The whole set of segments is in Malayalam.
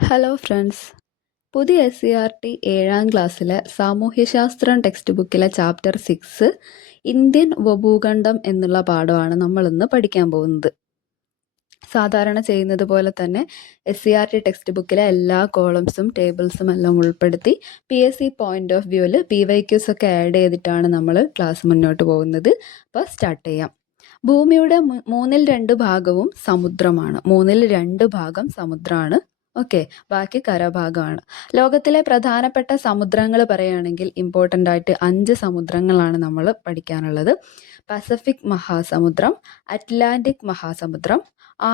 Hello friends. പുതിയ SCERT 7ാം ക്ലാസ്സിലെ സാമൂഹ്യശാസ്ത്രം ടെക്സ്റ്റ് ബുക്കിലെ ചാപ്റ്റർ 6 ഇന്ത്യൻ ഉപഭൂഖണ്ഡം എന്നുള്ള പാഠമാണ് നമ്മളിന്ന് പഠിക്കാൻ പോകുന്നത്. സാധാരണ ചെയ്യുന്നത് പോലെ തന്നെ SCERT ടെക്സ്റ്റ് ബുക്കിലെ എല്ലാ കോളംസും ടേബിൾസും എല്ലാം ഉൾപ്പെടുത്തി PSC പോയിന്റ് ഓഫ് വ്യൂവിൽ PYQs ഒക്കെ ആഡ് ചെയ്തിട്ടാണ് നമ്മൾ ക്ലാസ് മുന്നോട്ട് പോകുന്നത്. അപ്പോൾ സ്റ്റാർട്ട് ചെയ്യാം. ഭൂമിയുടെ 2/3 ഭാഗവും സമുദ്രമാണ്. 2/3 ഭാഗം സമുദ്രമാണ്. ഓക്കെ, ബാക്കി കരഭാഗമാണ്. ലോകത്തിലെ പ്രധാനപ്പെട്ട സമുദ്രങ്ങൾ പറയുകയാണെങ്കിൽ ഇമ്പോർട്ടൻ്റ് ആയിട്ട് 5 സമുദ്രങ്ങളാണ് നമ്മൾ പഠിക്കാനുള്ളത്. പസഫിക് മഹാസമുദ്രം, അറ്റ്ലാന്റിക് മഹാസമുദ്രം,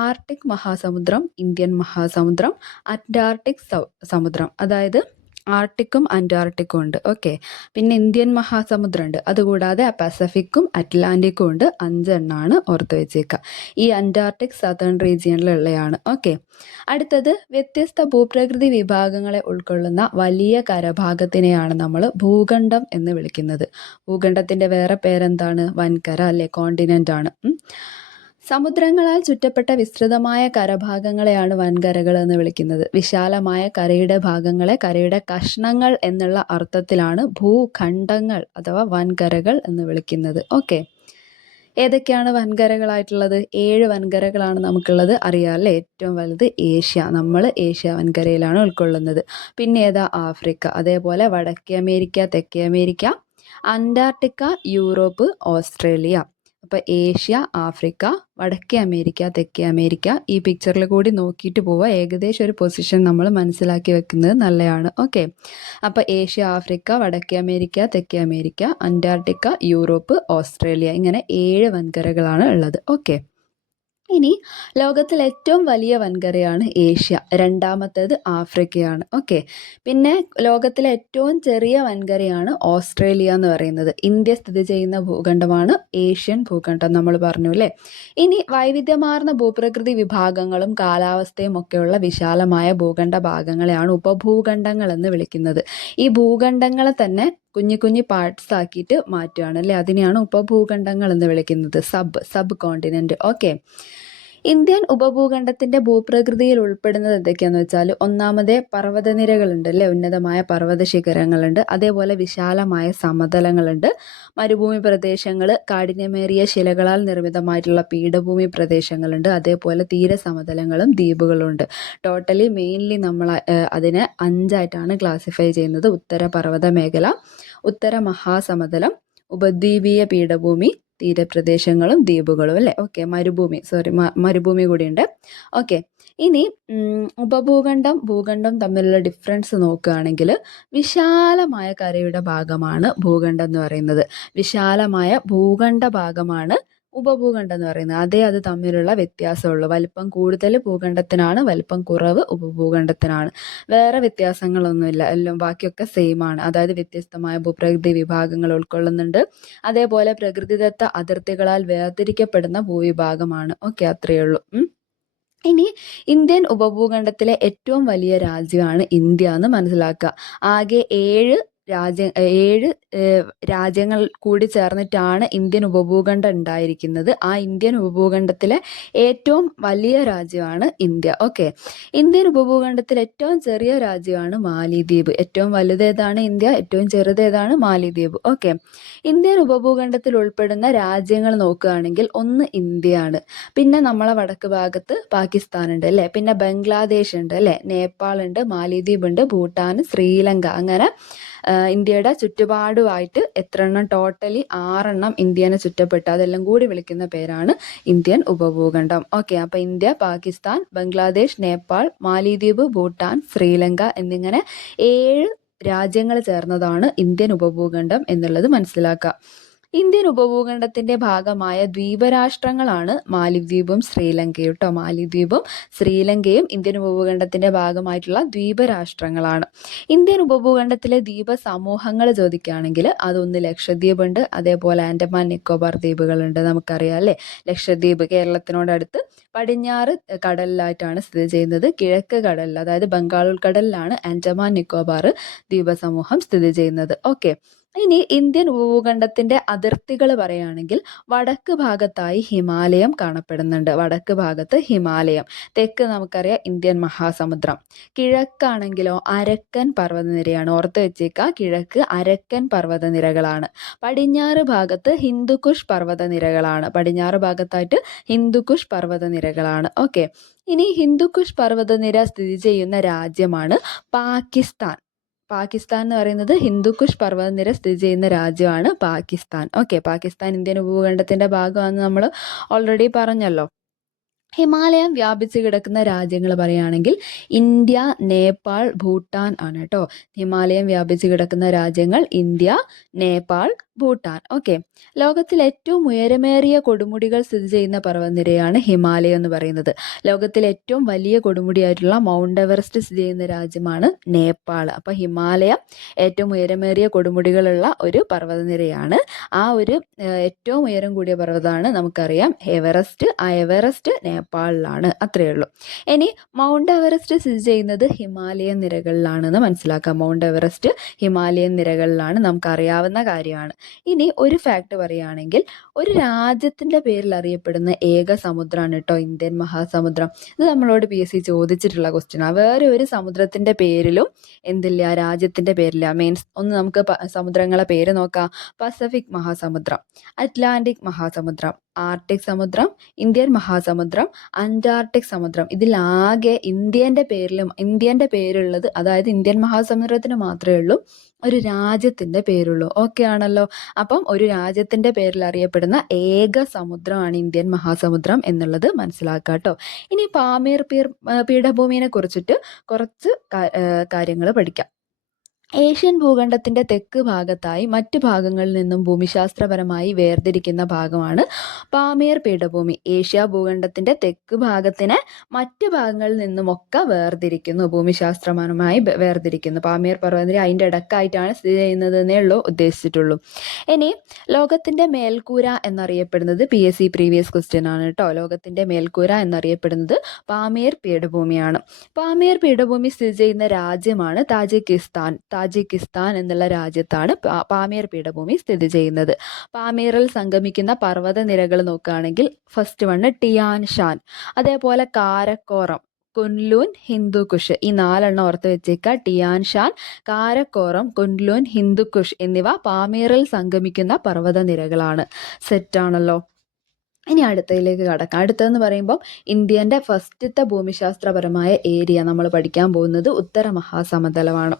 ആർട്ടിക് മഹാസമുദ്രം, ഇന്ത്യൻ മഹാസമുദ്രം, അന്റാർട്ടിക് സമുദ്രം, അതായത് ആർട്ടിക്കും അന്റാർട്ടിക്കും ഉണ്ട്. ഓക്കെ, പിന്നെ ഇന്ത്യൻ മഹാസമുദ്രം ഉണ്ട്. അതുകൂടാതെ പസഫിക്കും അറ്റ്ലാന്റിക്കും ഉണ്ട്. 5 എണ്ണമാണ് ഓർത്ത് വെച്ചേക്കുക. ഈ അന്റാർട്ടിക് സതേൺ റീജിയനിലുള്ളതാണ്. ഓക്കെ, അടുത്തത് വ്യത്യസ്ത ഭൂപ്രകൃതി വിഭാഗങ്ങളെ ഉൾക്കൊള്ളുന്ന വലിയ കരഭാഗത്തിനെയാണ് നമ്മൾ ഭൂഖണ്ഡം എന്ന് വിളിക്കുന്നത്. ഭൂഖണ്ഡത്തിന്റെ വേറെ പേരെന്താണ്? വൻകര അല്ലെ, കോണ്ടിനെന്റ് ആണ്. സമുദ്രങ്ങളാൽ ചുറ്റപ്പെട്ട വിസ്തൃതമായ കരഭാഗങ്ങളെയാണ് വൻകരകൾ എന്ന് വിളിക്കുന്നത്. വിശാലമായ കരയുടെ ഭാഗങ്ങളെ കരയുടെ കഷ്ണങ്ങൾ എന്നുള്ള അർത്ഥത്തിലാണ് ഭൂഖണ്ഡങ്ങൾ അഥവാ വൻകരകൾ എന്ന് വിളിക്കുന്നത്. ഓക്കെ, ഏതൊക്കെയാണ് വൻകരകളായിട്ടുള്ളത്? 7 വൻകരകളാണ് നമുക്കുള്ളത്. അറിയാം അല്ലേ? ഏറ്റവും വലുത് ഏഷ്യ. നമ്മൾ ഏഷ്യ വൻകരയിലാണ് ഉൾക്കൊള്ളുന്നത്. പിന്നെ ഏതാ? ആഫ്രിക്ക. അതേപോലെ വടക്കേ അമേരിക്ക, തെക്കേ അമേരിക്ക, അന്റാർട്ടിക്ക, യൂറോപ്പ്, ഓസ്ട്രേലിയ. അപ്പോൾ ഏഷ്യ, ആഫ്രിക്ക, വടക്കേ അമേരിക്ക, തെക്കേ അമേരിക്ക. ഈ പിക്ചറിൽ കൂടി നോക്കിയിട്ട് പോവുക. ഏകദേശം ഒരു പൊസിഷൻ നമ്മൾ മനസ്സിലാക്കി വെക്കുന്നത് നല്ലതാണ്. ഓക്കെ, അപ്പോൾ ഏഷ്യ, ആഫ്രിക്ക, വടക്കേ അമേരിക്ക, തെക്കേ അമേരിക്ക, അന്റാർട്ടിക്ക, യൂറോപ്പ്, ഓസ്ട്രേലിയ, ഇങ്ങനെ 7 വൻകരകളാണ് ഉള്ളത്. ഓക്കെ, ഇനി ലോകത്തിൽ ഏറ്റവും വലിയ വൻകരയാണ് ഏഷ്യ. രണ്ടാമത്തേത് ആഫ്രിക്കയാണ്. ഓക്കെ, പിന്നെ ലോകത്തിലെ ഏറ്റവും ചെറിയ വൻകരയാണ് ഓസ്ട്രേലിയ എന്ന് പറയുന്നത്. ഇന്ത്യ സ്ഥിതി ചെയ്യുന്ന ഭൂഖണ്ഡമാണ് ഏഷ്യൻ ഭൂഖണ്ഡം, നമ്മൾ പറഞ്ഞു അല്ലേ. ഇനി വൈവിധ്യമാർന്ന ഭൂപ്രകൃതി വിഭാഗങ്ങളും കാലാവസ്ഥയും ഒക്കെയുള്ള വിശാലമായ ഭൂഖണ്ഡ ഭാഗങ്ങളെയാണ് ഉപഭൂഖണ്ഡങ്ങൾ എന്ന് വിളിക്കുന്നത്. ഈ ഭൂഖണ്ഡങ്ങളെ തന്നെ കുഞ്ഞു കുഞ്ഞു പാർട്സ് ആക്കിയിട്ട് മാറ്റുകയാണ് അല്ലേ. അതിനെയാണ് ഉപഭൂഖണ്ഡങ്ങൾ എന്ന് വിളിക്കുന്നത്. Sub continent. ഓക്കെ, ഇന്ത്യൻ ഉപഭൂഖണ്ഡത്തിന്റെ ഭൂപ്രകൃതിയിൽ ഉൾപ്പെടുന്നത് എന്തൊക്കെയാന്ന് വെച്ചാൽ, ഒന്നാമതേ പർവ്വതനിരകളുണ്ട് അല്ലേ, ഉന്നതമായ പർവ്വത ശിഖരങ്ങളുണ്ട്. അതേപോലെ വിശാലമായ സമതലങ്ങളുണ്ട്, മരുഭൂമി പ്രദേശങ്ങൾ, കാഠിന്യമേറിയ ശിലകളാൽ നിർമ്മിതമായിട്ടുള്ള പീഠഭൂമി പ്രദേശങ്ങളുണ്ട്. അതേപോലെ തീരസമതലങ്ങളും ദ്വീപുകളും ഉണ്ട്. ടോട്ടലി മെയിൻലി നമ്മൾ അതിനെ 5ആയിട്ടാണ് ക്ലാസിഫൈ ചെയ്യുന്നത്. ഉത്തര പർവ്വത മേഖല, ഉത്തര മഹാസമതലം, ഉപദ്വീപീയ പീഠഭൂമി, തീരപ്രദേശങ്ങളും ദ്വീപുകളും അല്ലേ. ഓക്കെ, മരുഭൂമി കൂടിയുണ്ട്. ഓക്കെ, ഇനി ഉപഭൂഖണ്ഡം ഭൂഖണ്ഡം തമ്മിലുള്ള ഡിഫറൻസ് നോക്കുകയാണെങ്കിൽ, വിശാലമായ കരയുടെ ഭാഗമാണ് ഭൂഖണ്ഡം എന്ന് പറയുന്നത്. വിശാലമായ ഭൂഖണ്ഡ ഭാഗമാണ് ഉപഭൂഖണ്ഡം എന്ന് പറയുന്നത്. അത് തമ്മിലുള്ള വ്യത്യാസമുള്ളൂ. വലിപ്പം കൂടുതൽ ഭൂഖണ്ഡത്തിനാണ്, വലിപ്പം കുറവ് ഉപഭൂഖണ്ഡത്തിനാണ്. വേറെ വ്യത്യാസങ്ങളൊന്നുമില്ല. എല്ലാം ബാക്കിയൊക്കെ സെയിം ആണ്. അതായത് വ്യത്യസ്തമായ ഭൂപ്രകൃതി വിഭാഗങ്ങൾ ഉൾക്കൊള്ളുന്നുണ്ട്. അതേപോലെ പ്രകൃതിദത്ത അതിർത്തികളാൽ വേർതിരിക്കപ്പെടുന്ന ഭൂവിഭാഗമാണ്. ഓക്കെ, അത്രയേ ഉള്ളൂ. ഇനി ഇന്ത്യൻ ഉപഭൂഖണ്ഡത്തിലെ ഏറ്റവും വലിയ രാജ്യമാണ് ഇന്ത്യ എന്ന് മനസ്സിലാക്കുക. ആകെ 7 രാജ്യങ്ങൾ കൂടി ചേർന്നിട്ടാണ് ഇന്ത്യൻ ഉപഭൂഖണ്ഡം ഉണ്ടായിരിക്കുന്നത്. ആ ഇന്ത്യൻ ഉപഭൂഖണ്ഡത്തിലെ ഏറ്റവും വലിയ രാജ്യമാണ് ഇന്ത്യ. ഓക്കെ, ഇന്ത്യൻ ഉപഭൂഖണ്ഡത്തിൽ ഏറ്റവും ചെറിയ രാജ്യമാണ് മാലിദ്വീപ്. ഏറ്റവും വലുതേതാണ് ഇന്ത്യ, ഏറ്റവും ചെറുതേതാണ് മാലിദ്വീപ്. ഓക്കെ, ഇന്ത്യൻ ഉപഭൂഖണ്ഡത്തിൽ ഉൾപ്പെടുന്ന രാജ്യങ്ങൾ നോക്കുകയാണെങ്കിൽ ഒന്ന് ഇന്ത്യയാണ്. പിന്നെ നമ്മളെ വടക്ക് ഭാഗത്ത് പാകിസ്ഥാൻ ഉണ്ട് അല്ലേ. പിന്നെ ബംഗ്ലാദേശ് ഉണ്ട് അല്ലേ, നേപ്പാൾ ഉണ്ട്, മാലിദ്വീപ് ഉണ്ട്, ഭൂട്ടാൻ, ശ്രീലങ്ക. അങ്ങനെ ഇന്ത്യയുടെ ചുറ്റുപാടുമായിട്ട് എത്ര എണ്ണം? ടോട്ടലി 6 എണ്ണം ഇന്ത്യനെ ചുറ്റപ്പെട്ട് അതെല്ലാം കൂടി വിളിക്കുന്ന പേരാണ് ഇന്ത്യൻ ഉപഭൂഖണ്ഡം. ഓക്കെ, അപ്പൊ ഇന്ത്യ, പാകിസ്ഥാൻ, ബംഗ്ലാദേശ്, നേപ്പാൾ, മാലിദ്വീപ്, ഭൂട്ടാൻ, ശ്രീലങ്ക എന്നിങ്ങനെ 7 രാജ്യങ്ങൾ ചേർന്നതാണ് ഇന്ത്യൻ ഉപഭൂഖണ്ഡം എന്നുള്ളത് മനസ്സിലാക്കുക. ഇന്ത്യൻ ഉപഭൂഖണ്ഡത്തിന്റെ ഭാഗമായ ദ്വീപരാഷ്ട്രങ്ങളാണ് മാലിദ്വീപും ശ്രീലങ്കയും കേട്ടോ. മാലിദ്വീപും ശ്രീലങ്കയും ഇന്ത്യൻ ഉപഭൂഖണ്ഡത്തിന്റെ ഭാഗമായിട്ടുള്ള ദ്വീപരാഷ്ട്രങ്ങളാണ്. ഇന്ത്യൻ ഉപഭൂഖണ്ഡത്തിലെ ദ്വീപ സമൂഹങ്ങൾ ചോദിക്കുകയാണെങ്കിൽ അതൊന്ന് ലക്ഷദ്വീപ് ഉണ്ട്, അതേപോലെ ആൻഡമാൻ നിക്കോബാർ ദ്വീപുകളുണ്ട്. നമുക്കറിയാം അല്ലേ, ലക്ഷദ്വീപ് കേരളത്തിനോടടുത്ത് പടിഞ്ഞാറ് കടലിലായിട്ടാണ് സ്ഥിതി ചെയ്യുന്നത്. കിഴക്ക് കടലിൽ, അതായത് ബംഗാൾ ഉൾക്കടലിലാണ് ആൻഡമാൻ നിക്കോബാർ ദ്വീപ സമൂഹം സ്ഥിതി ചെയ്യുന്നത്. ഓക്കെ, ഇനി ഇന്ത്യൻ ഉപഭൂഖണ്ഡത്തിന്റെ അതിർത്തികൾ പറയുകയാണെങ്കിൽ വടക്ക് ഭാഗത്തായി ഹിമാലയം കാണപ്പെടുന്നുണ്ട്. വടക്ക് ഭാഗത്ത് ഹിമാലയം, തെക്ക് നമുക്കറിയാം ഇന്ത്യൻ മഹാസമുദ്രം. കിഴക്കാണെങ്കിലോ അരക്കൻ പർവ്വതനിരയാണ്. ഓർത്ത് വെച്ചേക്കുക, കിഴക്ക് അരക്കൻ പർവ്വതനിരകളാണ്. പടിഞ്ഞാറ് ഭാഗത്ത് ഹിന്ദുക്കുഷ് പർവ്വതനിരകളാണ്. പടിഞ്ഞാറ് ഭാഗത്തായിട്ട് ഹിന്ദുക്കുഷ് പർവ്വതനിരകളാണ്. ഓക്കെ, ഇനി ഹിന്ദുക്കുഷ് പർവ്വതനിര സ്ഥിതി ചെയ്യുന്ന രാജ്യമാണ് പാകിസ്ഥാൻ. പാകിസ്ഥാൻ എന്ന് പറയുന്നത് ഹിന്ദുക്കുഷ് പർവ്വതനിര സ്ഥിതി ചെയ്യുന്ന രാജ്യമാണ് പാകിസ്ഥാൻ. ഓക്കെ, പാകിസ്ഥാൻ ഇന്ത്യൻ ഉപഭൂഖണ്ഡത്തിന്റെ ഭാഗമാണെന്ന് നമ്മൾ ഓൾറെഡി പറഞ്ഞല്ലോ. ഹിമാലയം വ്യാപിച്ചു കിടക്കുന്ന രാജ്യങ്ങൾ പറയുകയാണെങ്കിൽ ഇന്ത്യ, നേപ്പാൾ, ഭൂട്ടാൻ ആണ് കേട്ടോ. ഹിമാലയം വ്യാപിച്ചു കിടക്കുന്ന രാജ്യങ്ങൾ ഇന്ത്യ, നേപ്പാൾ, ഭൂട്ടാൻ. ഓക്കെ, ലോകത്തിൽ ഏറ്റവും ഉയരമേറിയ കൊടുമുടികൾ സ്ഥിതി ചെയ്യുന്ന പർവ്വതനിരയാണ് ഹിമാലയം എന്ന് പറയുന്നത്. ലോകത്തിൽ ഏറ്റവും വലിയ കൊടുമുടിയായിട്ടുള്ള മൗണ്ട് എവറസ്റ്റ് സ്ഥിതി ചെയ്യുന്ന രാജ്യമാണ് നേപ്പാൾ. അപ്പോൾ ഹിമാലയം ഏറ്റവും ഉയരമേറിയ കൊടുമുടികളുള്ള ഒരു പർവ്വതനിരയാണ്. ആ ഒരു ഏറ്റവും ഉയരം കൂടിയ പർവ്വതമാണ് നമുക്കറിയാം എവറസ്റ്റ്. ആ എവറസ്റ്റ് നേപ്പാളിലാണ്. അത്രയേ ഉള്ളൂ. ഇനി മൗണ്ട് എവറസ്റ്റ് സ്ഥിതി ചെയ്യുന്നത് ഹിമാലയൻ നിരകളിലാണെന്ന് മനസ്സിലാക്കാം. മൗണ്ട് എവറസ്റ്റ് ഹിമാലയൻ നിരകളിലാണ്, നമുക്കറിയാവുന്ന കാര്യമാണ്. ഇനി ഒരു ഫാക്ട് പറയുകയാണെങ്കിൽ ഒരു രാജ്യത്തിന്റെ പേരിൽ അറിയപ്പെടുന്ന ഏക സമുദ്രമാണ് കേട്ടോ ഇന്ത്യൻ മഹാസമുദ്രം. ഇത് നമ്മളോട് PSC ചോദിച്ചിട്ടുള്ള ക്വസ്റ്റ്യനാണ്. വേറെ ഒരു സമുദ്രത്തിന്റെ പേരിലും എന്തില്ല, രാജ്യത്തിന്റെ പേരില്ല. മീൻസ് ഒന്ന് നമുക്ക് സമുദ്രങ്ങളെ പേര് നോക്കാം. പസഫിക് മഹാസമുദ്രം, അറ്റ്ലാന്റിക് മഹാസമുദ്രം, ആർട്ടിക് സമുദ്രം, ഇന്ത്യൻ മഹാസമുദ്രം, അന്റാർട്ടിക് സമുദ്രം. ഇതിലാകെ ഇന്ത്യന്റെ പേരുള്ളത്, അതായത് ഇന്ത്യൻ മഹാസമുദ്രത്തിന് മാത്രമേ ഉള്ളൂ ഒരു രാജ്യത്തിന്റെ പേരുള്ളൂ. ഓക്കെ ആണല്ലോ. അപ്പം ഒരു രാജ്യത്തിന്റെ പേരിൽ അറിയപ്പെടുന്ന ഏക സമുദ്രമാണ് ഇന്ത്യൻ മഹാസമുദ്രം എന്നുള്ളത് മനസ്സിലാക്കുക കേട്ടോ. ഇനി പാമീർ പീഠഭൂമിയെ കുറിച്ചിട്ട് കുറച്ച് കാര്യങ്ങൾ പഠിക്കാം. ഏഷ്യൻ ഭൂഖണ്ഡത്തിന്റെ തെക്ക് ഭാഗത്തായി മറ്റു ഭാഗങ്ങളിൽ നിന്നും ഭൂമിശാസ്ത്രപരമായി വേർതിരിക്കുന്ന ഭാഗമാണ് പാമീർ പീഠഭൂമി. ഏഷ്യ ഭൂഖണ്ഡത്തിന്റെ തെക്ക് ഭാഗത്തിനെ മറ്റു ഭാഗങ്ങളിൽ നിന്നുമൊക്കെ വേർതിരിക്കുന്നു, ഭൂമിശാസ്ത്രപരമായി വേർതിരിക്കുന്നു. പാമീർ പർവ്വതനിര അതിൻ്റെ ഇടക്കായിട്ടാണ് സ്ഥിതി ചെയ്യുന്നത് എന്നേ ഉദ്ദേശിച്ചിട്ടുള്ളൂ. ഇനി ലോകത്തിന്റെ മേൽക്കൂര എന്നറിയപ്പെടുന്നത് PSC പ്രീവിയസ് ക്വസ്റ്റ്യൻ ആണ് കേട്ടോ. ലോകത്തിന്റെ മേൽക്കൂര എന്നറിയപ്പെടുന്നത് പാമീർ പീഠഭൂമിയാണ്. പാമീർ പീഠഭൂമി സ്ഥിതി ചെയ്യുന്ന രാജ്യമാണ് താജിക്കിസ്ഥാൻ എന്നുള്ള രാജ്യത്താണ് പാമീർ പീഠഭൂമി സ്ഥിതി ചെയ്യുന്നത്. പാമീറിൽ സംഗമിക്കുന്ന പർവ്വതനിരകൾ നോക്കുകയാണെങ്കിൽ ഫസ്റ്റ് വണ് ടിയാൻ ഷാൻ, അതേപോലെ കാരക്കോറം, കുൻലൂൻ, ഹിന്ദുക്കുഷ്. ഈ 4 ഓർത്ത് വെച്ചേക്കുക. ടിയാൻ ഷാൻ, കാരക്കോറം, കുൻലൂൻ, ഹിന്ദുക്കുഷ് എന്നിവ പാമീറിൽ സംഗമിക്കുന്ന പർവ്വതനിരകളാണ്. സെറ്റാണല്ലോ. ഇനി അടുത്തതിലേക്ക് കടക്കാം. അടുത്തതെന്ന് പറയുമ്പോൾ ഇന്ത്യൻ്റെ ഫസ്റ്റത്തെ ഭൂമിശാസ്ത്രപരമായ ഏരിയ നമ്മൾ പഠിക്കാൻ പോകുന്നത് ഉത്തര മഹാസമതലമാണ്.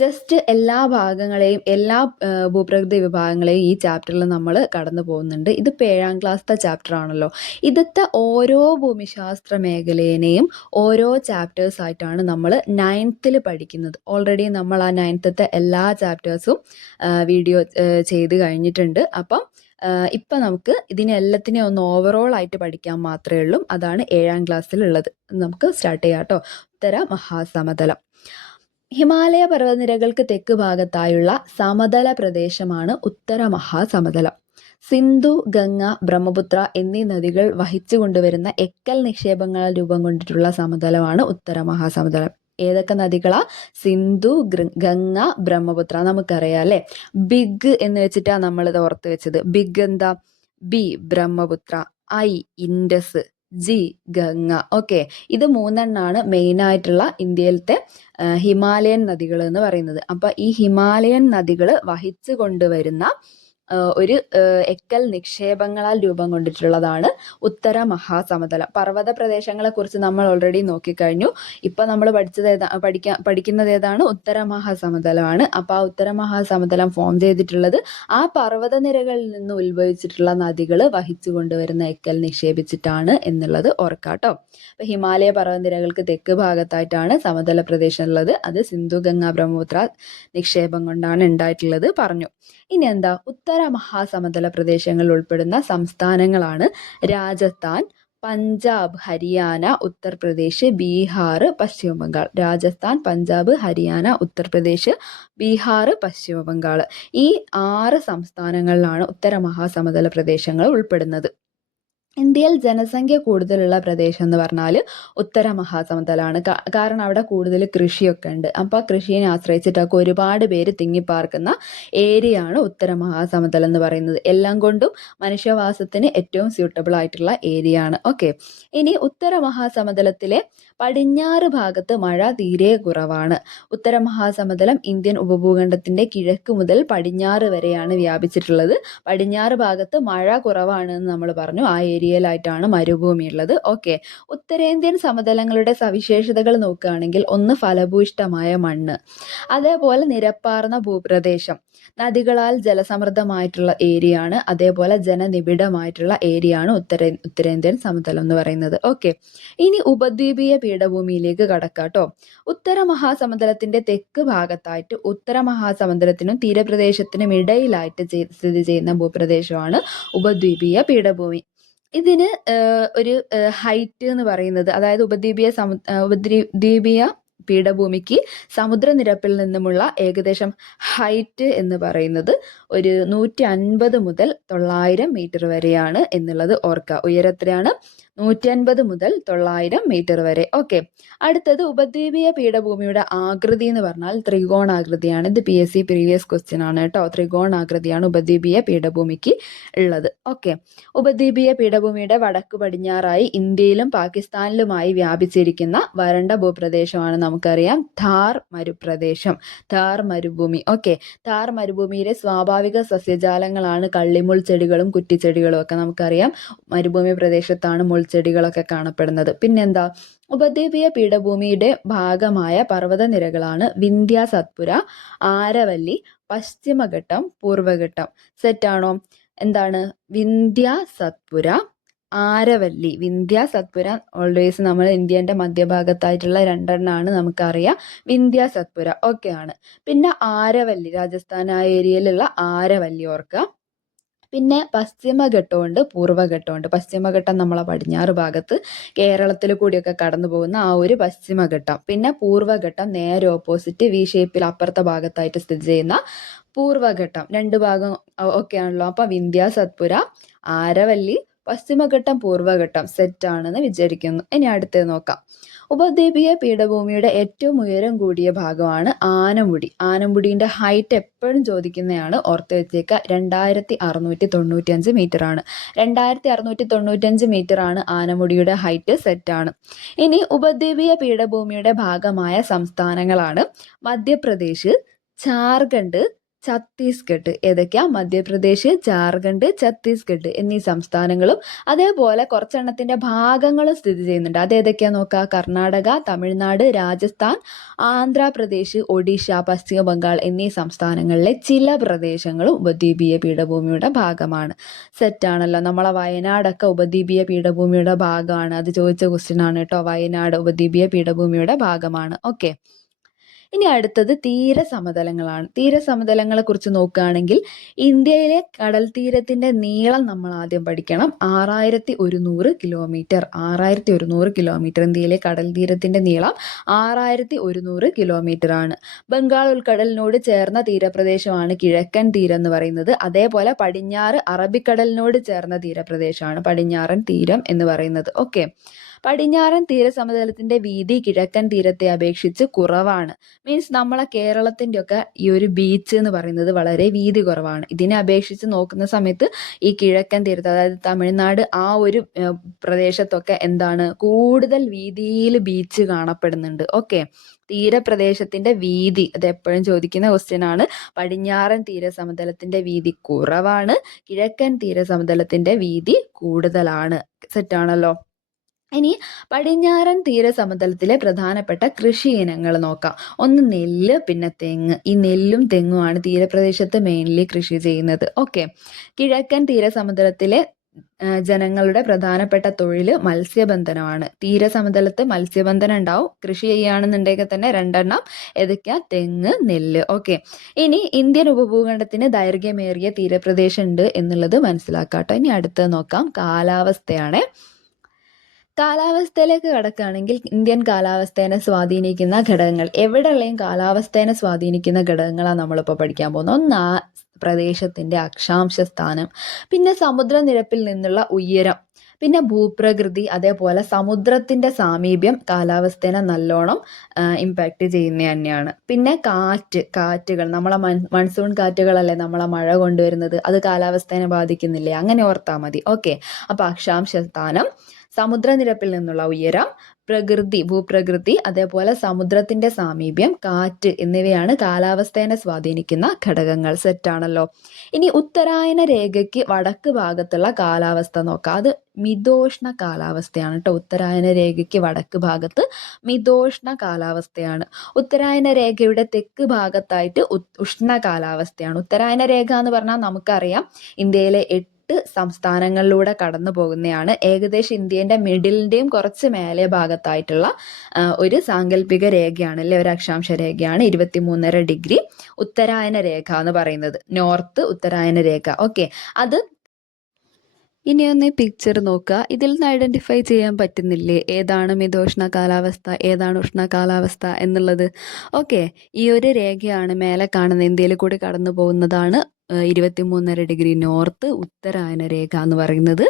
ജസ്റ്റ് എല്ലാ ഭാഗങ്ങളെയും എല്ലാ ഭൂപ്രകൃതി വിഭാഗങ്ങളെയും ഈ ചാപ്റ്ററിൽ നമ്മൾ കടന്നു പോകുന്നുണ്ട്. ഇതിപ്പോൾ 7ാം ക്ലാസ്സിലെ ചാപ്റ്റർ ആണല്ലോ. ഇതിലത്തെ ഓരോ ഭൂമിശാസ്ത്ര മേഖലയെയും ഓരോ ചാപ്റ്റേഴ്സ് ആയിട്ടാണ് നമ്മൾ 9th പഠിക്കുന്നത്. ഓൾറെഡി നമ്മൾ ആ 9th എല്ലാ ചാപ്റ്റേഴ്സും വീഡിയോ ചെയ്ത് കഴിഞ്ഞിട്ടുണ്ട്. അപ്പം ഇപ്പം നമുക്ക് ഇതിനെല്ലാത്തിനെയും ഒന്ന് ഓവറോൾ ആയിട്ട് പഠിക്കാൻ മാത്രമേ ഉള്ളൂ. അതാണ് 7ാം ക്ലാസ്സിലുള്ളത്. നമുക്ക് സ്റ്റാർട്ട് ചെയ്യാം കേട്ടോ. ഉത്തര മഹാസമതലം. ഹിമാലയ പർവ്വതനിരകൾക്ക് തെക്ക് ഭാഗത്തായുള്ള സമതല പ്രദേശമാണ് ഉത്തര മഹാസമതലം. സിന്ധു, ഗംഗ, ബ്രഹ്മപുത്ര എന്നീ നദികൾ വഹിച്ചു കൊണ്ടുവരുന്ന എക്കൽ നിക്ഷേപങ്ങളാൽ രൂപം കൊണ്ടിട്ടുള്ള സമതലമാണ് ഉത്തര മഹാസമതലം. ഏതൊക്കെ നദികളാ? സിന്ധു, ഗംഗ, ബ്രഹ്മപുത്ര. നമുക്കറിയാം അല്ലേ. ബിഗ് എന്ന് വെച്ചിട്ടാണ് നമ്മളിത് ഓർത്ത് വെച്ചത്. ബിഗ് എന്താ? B Brahmaputra, I Indus, G Ganga. Okay, ഇത് 3 മെയിൻ ആയിട്ടുള്ള ഇന്ത്യയിലത്തെ ഹിമാലയൻ നദികൾ എന്ന് പറയുന്നത്. അപ്പൊ ഈ ഹിമാലയൻ നദികൾ വഹിച്ചു കൊണ്ടുവരുന്ന ഒരു എക്കൽ നിക്ഷേപങ്ങളാൽ രൂപം കൊണ്ടിട്ടുള്ളതാണ് ഉത്തര മഹാസമതലം. പർവ്വത പ്രദേശങ്ങളെ കുറിച്ച് നമ്മൾ ഓൾറെഡി നോക്കിക്കഴിഞ്ഞു. ഇപ്പൊ നമ്മൾ പഠിക്കുന്നത് ഏതാണ്? ഉത്തര മഹാസമതലമാണ്. അപ്പൊ ആ ഉത്തര മഹാസമതലം ഫോം ചെയ്തിട്ടുള്ളത് ആ പർവ്വതനിരകളിൽ നിന്ന് ഉത്ഭവിച്ചിട്ടുള്ള നദികൾ വഹിച്ചു കൊണ്ടുവരുന്ന എക്കൽ നിക്ഷേപിച്ചിട്ടാണ് എന്നുള്ളത് ഓർക്കാട്ടോ. അപ്പൊ ഹിമാലയ പർവ്വതനിരകൾക്ക് തെക്ക് ഭാഗത്തായിട്ടാണ് സമതല പ്രദേശം ഉള്ളത്. അത് സിന്ധു, ഗംഗ, ബ്രഹ്മപുത്ര നിക്ഷേപം കൊണ്ടാണ് ഉണ്ടായിട്ടുള്ളത് പറഞ്ഞു. ഇനി എന്താ? ഉത്തര മഹാസമതല പ്രദേശങ്ങളിൽ ഉൾപ്പെടുന്ന സംസ്ഥാനങ്ങളാണ് രാജസ്ഥാൻ, പഞ്ചാബ്, ഹരിയാന, ഉത്തർപ്രദേശ്, ബീഹാർ, പശ്ചിമ ബംഗാൾ. രാജസ്ഥാൻ, പഞ്ചാബ്, ഹരിയാന, ഉത്തർപ്രദേശ്, ബീഹാർ, പശ്ചിമ ബംഗാൾ. ഈ 6 സംസ്ഥാനങ്ങളിലാണ് ഉത്തര മഹാസമതല പ്രദേശങ്ങൾ ഉൾപ്പെടുന്നത്. ഇന്ത്യയിൽ ജനസംഖ്യ കൂടുതലുള്ള പ്രദേശം എന്ന് പറഞ്ഞാൽ ഉത്തര മഹാസമതലമാണ്. കാരണം അവിടെ കൂടുതൽ കൃഷിയൊക്കെ ഉണ്ട്. അപ്പോൾ കൃഷിയെ ആശ്രയിച്ചിട്ടൊക്കെ ഒരുപാട് പേര് തിങ്ങിപ്പാർക്കുന്ന ഏരിയ ആണ് ഉത്തര മഹാസമതലം എന്ന് പറയുന്നത്. എല്ലാം കൊണ്ടും മനുഷ്യവാസത്തിന് ഏറ്റവും സ്യൂട്ടബിൾ ആയിട്ടുള്ള ഏരിയ ആണ്. ഓക്കെ, ഇനി ഉത്തര മഹാസമതലത്തിലെ പടിഞ്ഞാറ് ഭാഗത്ത് മഴ തീരെ കുറവാണ്. ഉത്തര മഹാസമതലം ഇന്ത്യൻ ഉപഭൂഖണ്ഡത്തിന്റെ കിഴക്ക് മുതൽ പടിഞ്ഞാറ് വരെയാണ് വ്യാപിച്ചിട്ടുള്ളത്. പടിഞ്ഞാറ് ഭാഗത്ത് മഴ കുറവാണ് എന്ന് നമ്മൾ പറഞ്ഞു. ആ ഏരിയയിലായിട്ടാണ് മരുഭൂമി ഉള്ളത്. ഓക്കെ, ഉത്തരേന്ത്യൻ സമതലങ്ങളുടെ സവിശേഷതകൾ നോക്കുകയാണെങ്കിൽ ഒന്ന് ഫലഭൂയിഷ്ടമായ മണ്ണ്, അതേപോലെ നിരപ്പാർന്ന ഭൂപ്രദേശം, നദികളാൽ ജലസമൃദ്ധമായിട്ടുള്ള ഏരിയ ആണ്, അതേപോലെ ജനനിബിഡമായിട്ടുള്ള ഏരിയ ആണ് ഉത്തരേന്ത്യൻ സമതലം എന്ന് പറയുന്നത്. ഓക്കെ, ഇനി ഉപദ്വീപീയ പീഠഭൂമിയിലേക്ക് കടക്കാട്ടോ. ഉത്തര മഹാസമുദ്രത്തിന്റെ തെക്ക് ഭാഗത്തായിട്ട് ഉത്തര മഹാസമുദ്രത്തിനും തീരപ്രദേശത്തിനും ഇടയിലായിട്ട് സ്ഥിതി ചെയ്യുന്ന ഭൂപ്രദേശമാണ് ഉപദ്വീപീയ പീഠഭൂമി. ഇതിന് ഒരു ഹൈറ്റ് എന്ന് പറയുന്നത്, അതായത് ഉപദ്വീപീയ പീഠഭൂമിക്ക് സമുദ്രനിരപ്പിൽ നിന്നുമുള്ള ഏകദേശം ഹൈറ്റ് എന്ന് പറയുന്നത് ഒരു 150 മുതൽ 900 മീറ്റർ വരെയാണ് എന്നുള്ളത് ഓർക്കുക. ഉയരത്തിലാണ് 150 മുതൽ 900 മീറ്റർ വരെ. ഓക്കെ, അടുത്തത് ഉപദ്വീപീയ പീഠഭൂമിയുടെ ആകൃതി എന്ന് പറഞ്ഞാൽ ത്രികോണാകൃതിയാണ്. ഇത് PSC പ്രീവിയസ് ക്വസ്റ്റ്യൻ ആണ് കേട്ടോ. ത്രികോണാകൃതിയാണ് ഉപദ്വീപീയ പീഠഭൂമിക്ക് ഉള്ളത്. ഓക്കെ, ഉപദ്വീപീയ പീഠഭൂമിയുടെ വടക്ക് പടിഞ്ഞാറായി ഇന്ത്യയിലും പാകിസ്ഥാനിലുമായി വ്യാപിച്ചിരിക്കുന്ന വരണ്ട ഭൂപ്രദേശമാണ് നമുക്കറിയാം ഥാർ മരുപ്രദേശം, ഥാർ മരുഭൂമി. ഓക്കെ, ഥാർ മരുഭൂമിയിലെ സ്വാഭാവിക സസ്യജാലങ്ങളാണ് കള്ളിമുൾ ചെടികളും കുറ്റിച്ചെടികളും ഒക്കെ. നമുക്കറിയാം മരുഭൂമി പ്രദേശത്താണ് മുൾച്ചെടികളൊക്കെ കാണപ്പെടുന്നത്. പിന്നെന്താ, ഉപദ്വീപീയ പീഠഭൂമിയുടെ ഭാഗമായ പർവ്വതനിരകളാണ് വിന്ധ്യ, സത്പുര, ആരവല്ലി, പശ്ചിമഘട്ടം, പൂർവഘട്ടം. സെറ്റാണോ? എന്താണ് വിന്ധ്യ, സത്പുര, ആരവല്ലി. വിന്ധ്യ, സത്പുര ഓൾവേസ് നമ്മൾ ഇന്ത്യൻ്റെ മധ്യഭാഗത്തായിട്ടുള്ള രണ്ടെണ്ണമാണ് നമുക്കറിയാം. വിന്ധ്യ, സത്പുര ഓക്കെ ആണ്. പിന്നെ ആരവല്ലി, രാജസ്ഥാൻ ആ ഏരിയയിലുള്ള ആരവല്ലി ഓർക്കുക. പിന്നെ പശ്ചിമഘട്ടമുണ്ട്, പൂർവ്വഘട്ടമുണ്ട്. പശ്ചിമഘട്ടം നമ്മളെ പടിഞ്ഞാറ് ഭാഗത്ത് കേരളത്തിൽ കൂടിയൊക്കെ കടന്നു പോകുന്ന ആ ഒരു പശ്ചിമഘട്ടം. പിന്നെ പൂർവ്വഘട്ടം നേരെ ഓപ്പോസിറ്റ് വി ഷേപ്പിൽ അപ്പുറത്തെ ഭാഗത്തായിട്ട് സ്ഥിതി ചെയ്യുന്ന പൂർവ്വഘട്ടം. രണ്ട് ഭാഗം ഒക്കെ ആണല്ലോ. അപ്പം വിന്ധ്യ, സത്പുര, ആരവല്ലി, പശ്ചിമഘട്ടം, പൂർവ്വഘട്ടം സെറ്റ് ആണെന്ന് വിചാരിക്കുന്നു. ഇനി അടുത്തത് നോക്കാം. ഉപദ്വീപീയ പീഠഭൂമിയുടെ ഏറ്റവും ഉയരം കൂടിയ ഭാഗമാണ് ആനമുടി. ആനമുടിന്റെ ഹൈറ്റ് എപ്പോഴും ചോദിക്കുന്നതാണ്, ഓർത്ത് വെച്ചേക്കുക. 2695 മീറ്റർ ആണ്. 2695 മീറ്റർ ആണ് ആനമുടിയുടെ ഹൈറ്റ്. സെറ്റാണ്. ഇനി ഉപദ്വീപീയ പീഠഭൂമിയുടെ ഭാഗമായ സംസ്ഥാനങ്ങളാണ് മധ്യപ്രദേശ്, ജാർഖണ്ഡ്, ഛത്തീസ്ഗഡ്. ഏതൊക്കെയാ? മധ്യപ്രദേശ്, ജാർഖണ്ഡ്, ഛത്തീസ്ഗഡ് എന്നീ സംസ്ഥാനങ്ങളും അതേപോലെ കുറച്ചെണ്ണത്തിന്റെ ഭാഗങ്ങളും സ്ഥിതി ചെയ്യുന്നുണ്ട്. അതേതൊക്കെയാ നോക്കുക. കർണാടക, തമിഴ്നാട്, രാജസ്ഥാൻ, ആന്ധ്രാപ്രദേശ്, ഒഡീഷ, പശ്ചിമ ബംഗാൾ എന്നീ സംസ്ഥാനങ്ങളിലെ ചില പ്രദേശങ്ങളും ഉപദ്വീപീയ പീഠഭൂമിയുടെ ഭാഗമാണ്. സെറ്റാണല്ലോ. നമ്മളെ വയനാടൊക്കെ ഉപദ്വീപീയ പീഠഭൂമിയുടെ ഭാഗമാണ്. അത് ചോദിച്ച ക്വസ്റ്റ്യൻ ആണ് കേട്ടോ. വയനാട് ഉപദ്വീപീയ പീഠഭൂമിയുടെ ഭാഗമാണ്. ഓക്കെ, ഇനി അടുത്തത് തീരസമതലങ്ങളാണ്. തീരസമതലങ്ങളെ കുറിച്ച് നോക്കുകയാണെങ്കിൽ ഇന്ത്യയിലെ കടൽ തീരത്തിന്റെ നീളം നമ്മൾ ആദ്യം പഠിക്കണം. 6100 കിലോമീറ്റർ. 6100 കിലോമീറ്റർ. ഇന്ത്യയിലെ കടൽ തീരത്തിന്റെ നീളം 6100 കിലോമീറ്റർ ആണ്. ബംഗാൾ ഉൾക്കടലിനോട് ചേർന്ന തീരപ്രദേശമാണ് കിഴക്കൻ തീരം എന്ന് പറയുന്നത്. അതേപോലെ പടിഞ്ഞാറ് അറബിക്കടലിനോട് ചേർന്ന തീരപ്രദേശമാണ് പടിഞ്ഞാറൻ തീരം എന്ന് പറയുന്നത്. ഓക്കെ, പടിഞ്ഞാറൻ തീരസമതലത്തിന്റെ വീതി കിഴക്കൻ തീരത്തെ അപേക്ഷിച്ച് കുറവാണ്. മീൻസ് നമ്മളെ കേരളത്തിൻ്റെ ഒക്കെ ഈ ഒരു ബീച്ച് എന്ന് പറയുന്നത് വളരെ വീതി കുറവാണ്. ഇതിനെ അപേക്ഷിച്ച് നോക്കുന്ന സമയത്ത് ഈ കിഴക്കൻ തീരത്ത്, അതായത് തമിഴ്നാട് ആ ഒരു പ്രദേശത്തൊക്കെ എന്താണ് കൂടുതൽ വീതിയിൽ ബീച്ച് കാണപ്പെടുന്നുണ്ട്. ഓക്കെ, തീരപ്രദേശത്തിന്റെ വീതി അത് എപ്പോഴും ചോദിക്കുന്ന ക്വസ്റ്റ്യൻ ആണ്. പടിഞ്ഞാറൻ തീരസമതലത്തിന്റെ വീതി കുറവാണ്, കിഴക്കൻ തീരസമതലത്തിന്റെ വീതി കൂടുതലാണ്. സെറ്റാണല്ലോ. ഇനി പടിഞ്ഞാറൻ തീരസമതലത്തിലെ പ്രധാനപ്പെട്ട കൃഷി ഇനങ്ങൾ നോക്കാം. ഒന്ന് നെല്ല്, പിന്നെ തെങ്ങ്. ഈ നെല്ലും തെങ്ങുമാണ് തീരപ്രദേശത്ത് മെയിൻലി കൃഷി ചെയ്യുന്നത്. ഓക്കെ, കിഴക്കൻ തീരസമതലത്തിലെ ജനങ്ങളുടെ പ്രധാനപ്പെട്ട തൊഴിൽ മത്സ്യബന്ധനമാണ്. തീരസമതലത്ത് മത്സ്യബന്ധനം ഉണ്ടാവും. കൃഷി ചെയ്യുകയാണെന്നുണ്ടെങ്കിൽ തന്നെ രണ്ടെണ്ണം. ഏതൊക്കെയാ? തെങ്ങ്, നെല്ല്. ഓക്കെ, ഇനി ഇന്ത്യൻ ഉപഭൂഖണ്ഡത്തിന് ദൈർഘ്യമേറിയ തീരപ്രദേശം ഉണ്ട് എന്നുള്ളത് മനസ്സിലാക്കാട്ടോ. ഇനി അടുത്തത് നോക്കാം, കാലാവസ്ഥയാണ്. കാലാവസ്ഥയിലേക്ക് കടക്കുകയാണെങ്കിൽ ഇന്ത്യൻ കാലാവസ്ഥയെ സ്വാധീനിക്കുന്ന ഘടകങ്ങൾ, എവിടെയുള്ളയും കാലാവസ്ഥയെ സ്വാധീനിക്കുന്ന ഘടകങ്ങളാണ് നമ്മളിപ്പോൾ പഠിക്കാൻ പോകുന്നത്. ഒന്ന് ആ പ്രദേശത്തിൻ്റെ അക്ഷാംശ സ്ഥാനം, പിന്നെ സമുദ്രനിരപ്പിൽ നിന്നുള്ള ഉയരം, പിന്നെ ഭൂപ്രകൃതി അതേപോലെ സമുദ്രത്തിൻ്റെ സാമീപ്യം കാലാവസ്ഥേനെ നല്ലോണം ഇമ്പാക്റ്റ് ചെയ്യുന്നത് തന്നെയാണ്. പിന്നെ കാറ്റുകൾ നമ്മളെ മൺസൂൺ കാറ്റുകളല്ലേ നമ്മളെ മഴ കൊണ്ടുവരുന്നത്, അത് കാലാവസ്ഥേനെ ബാധിക്കുന്നില്ലേ? അങ്ങനെ ഓർത്താൽ മതി. ഓക്കെ, അപ്പോൾ അക്ഷാംശ സ്ഥാനം, സമുദ്രനിരപ്പിൽ നിന്നുള്ള ഉയരം, ഭൂപ്രകൃതി അതേപോലെ സമുദ്രത്തിന്റെ സാമീപ്യം, കാറ്റ് എന്നിവയാണ് കാലാവസ്ഥേനെ സ്വാധീനിക്കുന്ന ഘടകങ്ങൾ. സെറ്റാണല്ലോ. ഇനി ഉത്തരായന രേഖയ്ക്ക് വടക്ക് ഭാഗത്തുള്ള കാലാവസ്ഥ നോക്കാം. അത് മിതോഷ്ണ കാലാവസ്ഥയാണ് കേട്ടോ. ഉത്തരായന രേഖയ്ക്ക് വടക്ക് ഭാഗത്ത് മിതോഷ്ണ കാലാവസ്ഥയാണ്. ഉത്തരായന രേഖയുടെ തെക്ക് ഭാഗത്തായിട്ട് ഉഷ്ണ കാലാവസ്ഥയാണ്. ഉത്തരായന രേഖ എന്ന് പറഞ്ഞാൽ നമുക്കറിയാം ഇന്ത്യയിലെ 8 സംസ്ഥാനങ്ങളിലൂടെ കടന്നു പോകുന്നതാണ്. ഏകദേശം ഇന്ത്യൻ്റെ മിഡിലിൻ്റെയും കുറച്ച് മേലെ ഭാഗത്തായിട്ടുള്ള ഒരു സാങ്കല്പിക രേഖയാണ് അല്ലേ, ഒരു അക്ഷാംശ രേഖയാണ് 23.5 ഡിഗ്രി ഉത്തരായന രേഖ എന്ന് പറയുന്നത്. നോർത്ത് ഉത്തരായന രേഖ. ഓക്കെ, അത് ഇനി ഒന്ന് പിക്ചർ നോക്കുക. ഇതിൽ നിന്ന് ഐഡൻറ്റിഫൈ ചെയ്യാൻ പറ്റുന്നില്ലേ ഏതാണ് മിതോഷ്ണ കാലാവസ്ഥ, ഏതാണ് ഉഷ്ണ കാലാവസ്ഥ എന്നുള്ളത്? ഓക്കെ, ഈ ഒരു രേഖയാണ് മേലെ കാണുന്ന ഇന്ത്യയിൽ കൂടി കടന്നു പോകുന്നതാണ് 23.5 ഡിഗ്രി നോർത്ത് ഉത്തരായന രേഖ എന്ന് പറയുന്നത്.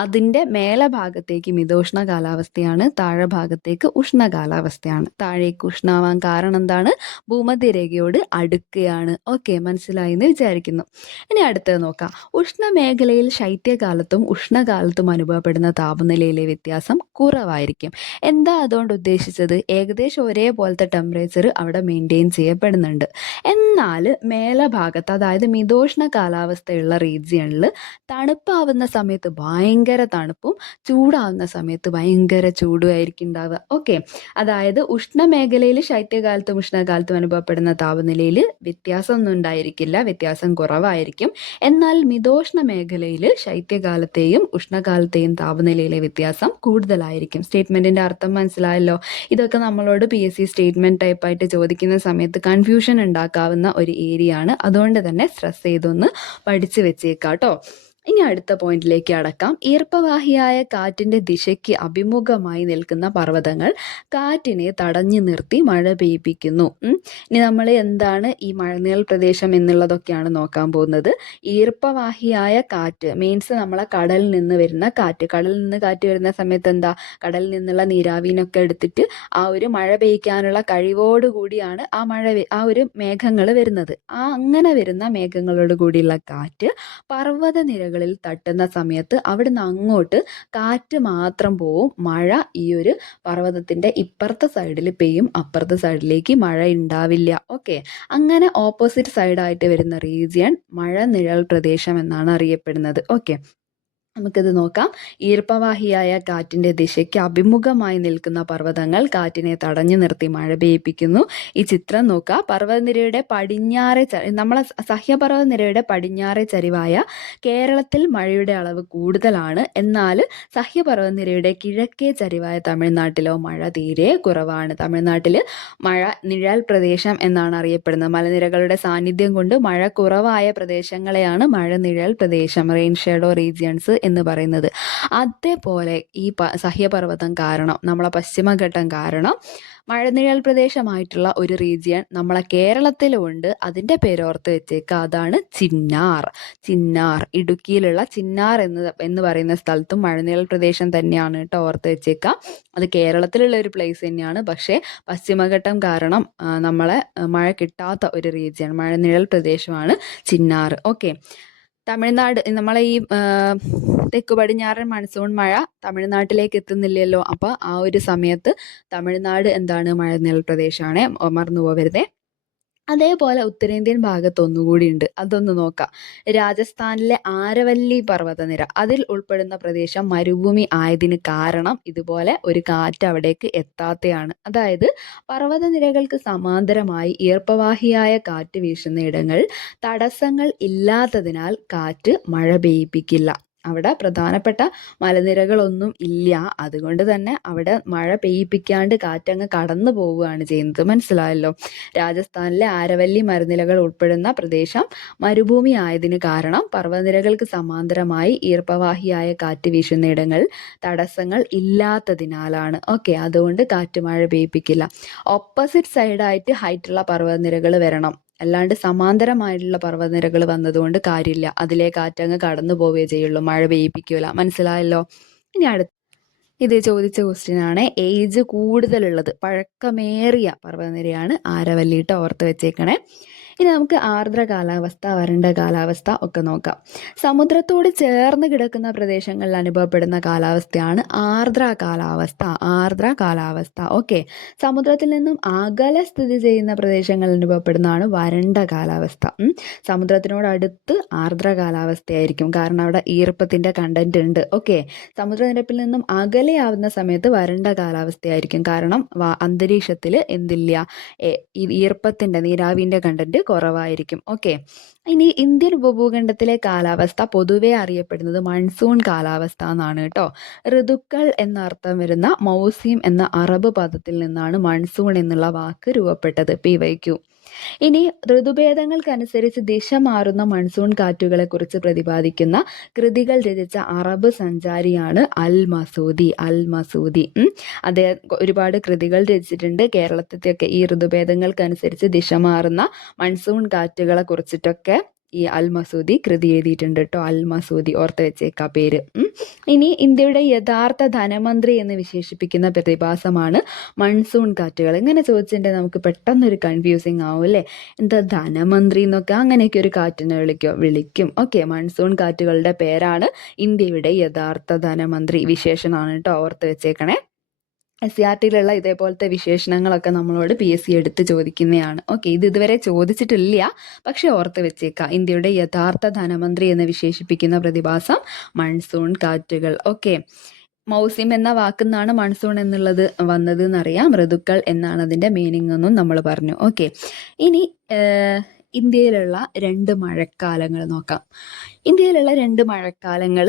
അതിൻ്റെ മേലെ ഭാഗത്തേക്ക് മിതോഷ്ണ കാലാവസ്ഥയാണ്, താഴെ ഭാഗത്തേക്ക് ഉഷ്ണ കാലാവസ്ഥയാണ്. താഴേക്ക് ഉഷ്ണാവാൻ കാരണം എന്താണ്? ഭൂമധ്യരേഖയോട് അടുക്കുകയാണ്. ഓക്കെ, മനസ്സിലായി എന്ന് വിചാരിക്കുന്നു. ഇനി അടുത്തത് നോക്കാം. ഉഷ്ണമേഖലയിൽ ശൈത്യകാലത്തും ഉഷ്ണകാലത്തും അനുഭവപ്പെടുന്ന താപനിലയിലെ വ്യത്യാസം കുറവായിരിക്കും. എന്താ അതുകൊണ്ട് ഉദ്ദേശിച്ചത്? ഏകദേശം ഒരേപോലത്തെ ടെമ്പറേച്ചർ അവിടെ മെയിൻറ്റെയിൻ ചെയ്യപ്പെടുന്നുണ്ട്. എന്നാൽ മേലെ ഭാഗത്ത്, അതായത് മിതോഷ്ണ കാലാവസ്ഥയുള്ള റീജിയണിൽ തണുപ്പാവുന്ന സമയത്ത് ഭയങ്കര തണുപ്പും ചൂടാവുന്ന സമയത്ത് ഭയങ്കര ചൂടുമായിരിക്കും ഉണ്ടാവുക. ഓക്കെ, അതായത് ഉഷ്ണമേഖലയിൽ ശൈത്യകാലത്തും ഉഷ്ണകാലത്തും അനുഭവപ്പെടുന്ന താപനിലയിൽ വ്യത്യാസമൊന്നും ഉണ്ടായിരിക്കില്ല, വ്യത്യാസം കുറവായിരിക്കും. എന്നാൽ മിതോഷ്ണ മേഖലയിൽ ശൈത്യകാലത്തെയും ഉഷ്ണകാലത്തെയും താപനിലയിലെ വ്യത്യാസം കൂടുതലായിരിക്കും. സ്റ്റേറ്റ്മെന്റിന്റെ അർത്ഥം മനസ്സിലായല്ലോ. ഇതൊക്കെ നമ്മളോട് PSC സ്റ്റേറ്റ്മെന്റ് ടൈപ്പായിട്ട് ചോദിക്കുന്ന സമയത്ത് കൺഫ്യൂഷൻ ഉണ്ടാക്കാവുന്ന ഒരു ഏരിയ ആണ്. അതുകൊണ്ട് തന്നെ സ്ട്രെസ് ചെയ്തൊന്ന് പഠിച്ചു വെച്ചേക്കാം കേട്ടോ. ഇനി അടുത്ത പോയിന്റിലേക്ക് അടക്കാം. ഈർപ്പവാഹിയായ കാറ്റിന്റെ ദിശയ്ക്ക് അഭിമുഖമായി നിൽക്കുന്ന പർവ്വതങ്ങൾ കാറ്റിനെ തടഞ്ഞു നിർത്തി മഴ പെയ്യിപ്പിക്കുന്നു. ഇനി നമ്മൾ എന്താണ് ഈ മഴനിഴൽ പ്രദേശം എന്നുള്ളതൊക്കെയാണ് നോക്കാൻ പോകുന്നത്. ഈർപ്പവാഹിയായ കാറ്റ് മീൻസ് നമ്മളെ കടലിൽ നിന്ന് വരുന്ന കാറ്റ്. കടലിൽ നിന്ന് കാറ്റ് വരുന്ന സമയത്ത് എന്താ, കടലിൽ നിന്നുള്ള നീരാവിനൊക്കെ എടുത്തിട്ട് ആ ഒരു മഴ പെയ്യിക്കാനുള്ള കഴിവോടുകൂടിയാണ് ആ ഒരു മേഘങ്ങൾ വരുന്നത്. അങ്ങനെ വരുന്ന മേഘങ്ങളോട് കൂടിയുള്ള കാറ്റ് പർവ്വത നിരകളിൽ തട്ടുന്ന സമയത്ത് അവിടുന്ന് അങ്ങോട്ട് കാറ്റ് മാത്രം പോവും. മഴ ഈ ഒരു പർവ്വതത്തിന്റെ ഇപ്പുറത്തെ സൈഡിൽ പെയ്യും, അപ്പുറത്തെ സൈഡിലേക്ക് മഴ ഉണ്ടാവില്ല. ഓക്കെ, അങ്ങനെ ഓപ്പോസിറ്റ് സൈഡായിട്ട് വരുന്ന റീജിയൻ മഴ നിഴൽ പ്രദേശം എന്നാണ് അറിയപ്പെടുന്നത്. ഓക്കെ, നമുക്കിത് നോക്കാം. ഈർപ്പവാഹിയായ കാറ്റിന്റെ ദിശയ്ക്ക് അഭിമുഖമായി നിൽക്കുന്ന പർവ്വതങ്ങൾ കാറ്റിനെ തടഞ്ഞു നിർത്തി മഴ പെയ്യിപ്പിക്കുന്നു. ഈ ചിത്രം നോക്കുക. പർവ്വതനിരയുടെ പടിഞ്ഞാറെ നമ്മളെ സഹ്യപർവ്വതനിരയുടെ പടിഞ്ഞാറെ ചരിവായ കേരളത്തിൽ മഴയുടെ അളവ് കൂടുതലാണ്. എന്നാൽ സഹ്യപർവ്വതനിരയുടെ കിഴക്കേ ചരിവായ തമിഴ്നാട്ടിലോ മഴ തീരെ കുറവാണ്. തമിഴ്നാട്ടിൽ മഴ നിഴൽ പ്രദേശം എന്നാണ് അറിയപ്പെടുന്നത്. മലനിരകളുടെ സാന്നിധ്യം കൊണ്ട് മഴ കുറവായ പ്രദേശങ്ങളെയാണ് മഴ നിഴൽ പ്രദേശം, റെയിൻ ഷാഡോ റീജിയൻസ് എന്ന് പറയുന്നത്. അതേപോലെ ഈ സഹ്യപർവ്വതം കാരണം, നമ്മളെ പശ്ചിമഘട്ടം കാരണം മഴനിഴൽ പ്രദേശമായിട്ടുള്ള ഒരു റീജിയൻ നമ്മളെ കേരളത്തിലുണ്ട്. അതിൻ്റെ പേരോർത്ത് വെച്ചേക്കുക. അതാണ് ചിന്നാർ. ഇടുക്കിയിലുള്ള ചിന്നാർ എന്ന് പറയുന്ന സ്ഥലത്തും മഴനിഴൽ പ്രദേശം തന്നെയാണ് കേട്ടോ, ഓർത്ത് വെച്ചേക്കുക. അത് കേരളത്തിലുള്ള ഒരു പ്ലേസ് തന്നെയാണ്. പക്ഷേ പശ്ചിമഘട്ടം കാരണം നമ്മളെ മഴ കിട്ടാത്ത ഒരു റീജിയൻ, മഴനിഴൽ പ്രദേശമാണ് ചിന്നാർ. ഓക്കെ, തമിഴ്നാട്, നമ്മളെ ഈ തെക്ക് പടിഞ്ഞാറൻ മൺസൂൺ മഴ തമിഴ്നാട്ടിലേക്ക് എത്തുന്നില്ലല്ലോ. അപ്പോൾ ആ ഒരു സമയത്ത് തമിഴ്നാട് എന്താണ്, മഴനിഴൽ പ്രദേശമാണ്, മറന്നു പോകരുതേ. അതേപോലെ ഉത്തരേന്ത്യൻ ഭാഗത്ത് ഒന്നുകൂടി ഉണ്ട്, അതൊന്ന് നോക്കാം. രാജസ്ഥാനിലെ ആരവല്ലി പർവ്വതനിര, അതിൽ ഉൾപ്പെടുന്ന പ്രദേശം മരുഭൂമി ആയതിന് കാരണം ഇതുപോലെ ഒരു കാറ്റ് അവിടേക്ക് എത്താത്തയാണ്. അതായത് പർവ്വതനിരകൾക്ക് സമാന്തരമായി ഈർപ്പവാഹിയായ കാറ്റ് വീശുന്ന ഇടങ്ങൾ തടസ്സങ്ങൾ ഇല്ലാത്തതിനാൽ കാറ്റ് മഴ പെയ്യിപ്പിക്കില്ല. അവിടെ പ്രധാനപ്പെട്ട മലനിരകളൊന്നും ഇല്ല. അതുകൊണ്ട് തന്നെ അവിടെ മഴ പെയ്യിപ്പിക്കാണ്ട് കാറ്റങ്ങ് കടന്നു പോവുകയാണ് ചെയ്യുന്നത്. മനസ്സിലായല്ലോ. രാജസ്ഥാനിലെ ആരവല്ലി മരനിരകൾ ഉൾപ്പെടുന്ന പ്രദേശം മരുഭൂമി ആയതിന് കാരണം പർവ്വതനിരകൾക്ക് സമാന്തരമായി ഈർപ്പവാഹിയായ കാറ്റ് വീശുന്ന ഇടങ്ങൾ തടസ്സങ്ങൾ ഇല്ലാത്തതിനാലാണ്. ഓക്കെ, അതുകൊണ്ട് കാറ്റ് മഴ പെയ്യിപ്പിക്കില്ല. ഓപ്പോസിറ്റ് സൈഡായിട്ട് ഹൈറ്റുള്ള പർവ്വതനിരകൾ വരണം, അല്ലാണ്ട് സമാന്തരമായിട്ടുള്ള പർവ്വതനിരകൾ വന്നതുകൊണ്ട് കാര്യമില്ല. അതിലെ കാറ്റങ്ങ് കടന്നു പോവുകയേ ചെയ്യുള്ളൂ, മഴ പെയ്യിപ്പിക്കൂല. മനസ്സിലായല്ലോ. ഇനി ഇത് ചോദിച്ച ക്വസ്റ്റ്യൻ ആണ്. ഏജ് കൂടുതലുള്ളത് പഴക്കമേറിയ പർവ്വതനിരയാണ് ആരവല്ലി. ഓർത്ത് വെച്ചേക്കണേ. ഇനി നമുക്ക് ആർദ്ര കാലാവസ്ഥ, വരണ്ട കാലാവസ്ഥ ഒക്കെ നോക്കാം. സമുദ്രത്തോട് ചേർന്ന് കിടക്കുന്ന പ്രദേശങ്ങളിൽ അനുഭവപ്പെടുന്ന കാലാവസ്ഥയാണ് ആർദ്ര കാലാവസ്ഥ. ആർദ്ര കാലാവസ്ഥ. ഓക്കെ. സമുദ്രത്തിൽ നിന്നും അകലെ സ്ഥിതി ചെയ്യുന്ന പ്രദേശങ്ങളിൽ അനുഭവപ്പെടുന്നതാണ് വരണ്ട കാലാവസ്ഥ. സമുദ്രത്തിനോട് അടുത്ത് ആർദ്ര കാലാവസ്ഥയായിരിക്കും, കാരണം അവിടെ ഈർപ്പത്തിന്റെ കണ്ടന്റ് ഉണ്ട്. ഓക്കെ. സമുദ്രനിരപ്പിൽ നിന്നും അകലെയാവുന്ന സമയത്ത് വരണ്ട കാലാവസ്ഥയായിരിക്കും, കാരണം അന്തരീക്ഷത്തിൽ എന്തില്ല, ഈർപ്പത്തിന്റെ, നീരാവിന്റെ കണ്ടന്റ് കുറവായിരിക്കും. ഓക്കെ. ഇനി ഇന്ത്യൻ ഉപഭൂഖണ്ഡത്തിലെ കാലാവസ്ഥ പൊതുവെ അറിയപ്പെടുന്നത് മൺസൂൺ കാലാവസ്ഥ എന്നാണ് കേട്ടോ. ഋതുക്കൾ എന്ന അർത്ഥം വരുന്ന മൗസിം എന്ന അറബ് പദത്തിൽ നിന്നാണ് മൺസൂൺ എന്നുള്ള വാക്ക് രൂപപ്പെട്ടത്. PYQ. ഇനി ഋതുഭേദങ്ങൾക്കനുസരിച്ച് ദിശ മാറുന്ന മൺസൂൺ കാറ്റുകളെ കുറിച്ച് പ്രതിപാദിക്കുന്ന കൃതികൾ രചിച്ച അറബ് സഞ്ചാരിയാണ് അൽ മസൂദി. അൽ മസൂദി. അദ്ദേഹം ഒരുപാട് കൃതികൾ രചിച്ചിട്ടുണ്ട്. കേരളത്തിലൊക്കെ ഈ ഋതുഭേദങ്ങൾക്കനുസരിച്ച് ദിശ മാറുന്ന മൺസൂൺ കാറ്റുകളെ കുറിച്ചിട്ടൊക്കെ ഈ അൽ മസൂദി കൃതി എഴുതിയിട്ടുണ്ട് കേട്ടോ. അൽ മസൂദി, ഓർത്ത് വെച്ചേക്കാ പേര്. ഇനി ഇന്ത്യയുടെ യഥാർത്ഥ ധനമന്ത്രി എന്ന് വിശേഷിപ്പിക്കുന്ന പ്രതിഭാസമാണ് മൺസൂൺ കാറ്റുകൾ. ഇങ്ങനെ ചോദിച്ചിട്ടുണ്ടെങ്കിൽ നമുക്ക് പെട്ടെന്നൊരു കൺഫ്യൂസിങ് ആവും അല്ലേ, എന്താ ധനമന്ത്രി എന്നൊക്കെ. അങ്ങനെയൊക്കെ ഒരു കാറ്റിനെ വിളിക്കും. ഓക്കെ. മൺസൂൺ കാറ്റുകളുടെ പേരാണ് ഇന്ത്യയുടെ യഥാർത്ഥ ധനമന്ത്രി. വിശേഷണമാണ് കേട്ടോ, ഓർത്ത് വെച്ചേക്കണേ. SCRTയിലുള്ള ഇതേപോലത്തെ വിശേഷണങ്ങളൊക്കെ നമ്മളോട് PSC എടുത്ത് ചോദിക്കുന്നതാണ്. ഓക്കെ. ഇത് ഇതുവരെ ചോദിച്ചിട്ടില്ല, പക്ഷെ ഓർത്ത് വെച്ചേക്കാം. ഇന്ത്യയുടെ യഥാർത്ഥ ധനമന്ത്രി എന്ന് വിശേഷിപ്പിക്കുന്ന പ്രതിഭാസം മൺസൂൺ കാറ്റുകൾ. ഓക്കെ. മൗസിം എന്ന വാക്കുന്നാണ് മൺസൂൺ എന്നുള്ളത് വന്നത് എന്നറിയാം. ഋതുക്കൾ എന്നാണ് അതിൻ്റെ മീനിങ് എന്നും നമ്മൾ പറഞ്ഞു. ഓക്കെ. ഇനി ഇന്ത്യയിലുള്ള 2 മഴക്കാലങ്ങൾ നോക്കാം. ഇന്ത്യയിലുള്ള 2 മഴക്കാലങ്ങൾ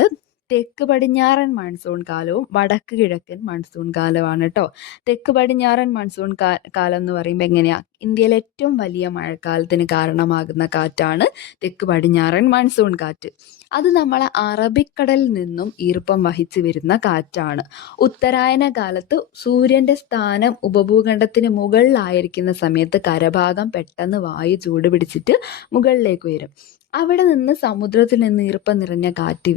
തെക്ക് പടിഞ്ഞാറൻ മൺസൂൺ കാലവും വടക്ക് കിഴക്കൻ മൺസൂൺ കാലമാണ് കേട്ടോ. തെക്ക് പടിഞ്ഞാറൻ മൺസൂൺ കാലം എന്ന് പറയുമ്പോൾ എങ്ങനെയാ, ഇന്ത്യയിലെ ഏറ്റവും വലിയ മഴക്കാലത്തിന് കാരണമാകുന്ന കാറ്റാണ് തെക്ക് പടിഞ്ഞാറൻ മൺസൂൺ കാറ്റ്. അത് നമ്മളെ അറബിക്കടലിൽ നിന്നും ഈർപ്പം വഹിച്ചു വരുന്ന കാറ്റാണ്. ഉത്തരായന കാലത്ത് സൂര്യന്റെ സ്ഥാനം ഉപഭൂഖണ്ഡത്തിന് മുകളിലായിരിക്കുന്ന സമയത്ത് കരഭാഗം പെട്ടെന്ന് വായു ചൂട് പിടിച്ചിട്ട് മുകളിലേക്ക് ഉയരും. അവിടെ നിന്ന് സമുദ്രത്തിൽ നിന്ന് ഈർപ്പം നിറഞ്ഞ കാറ്റ്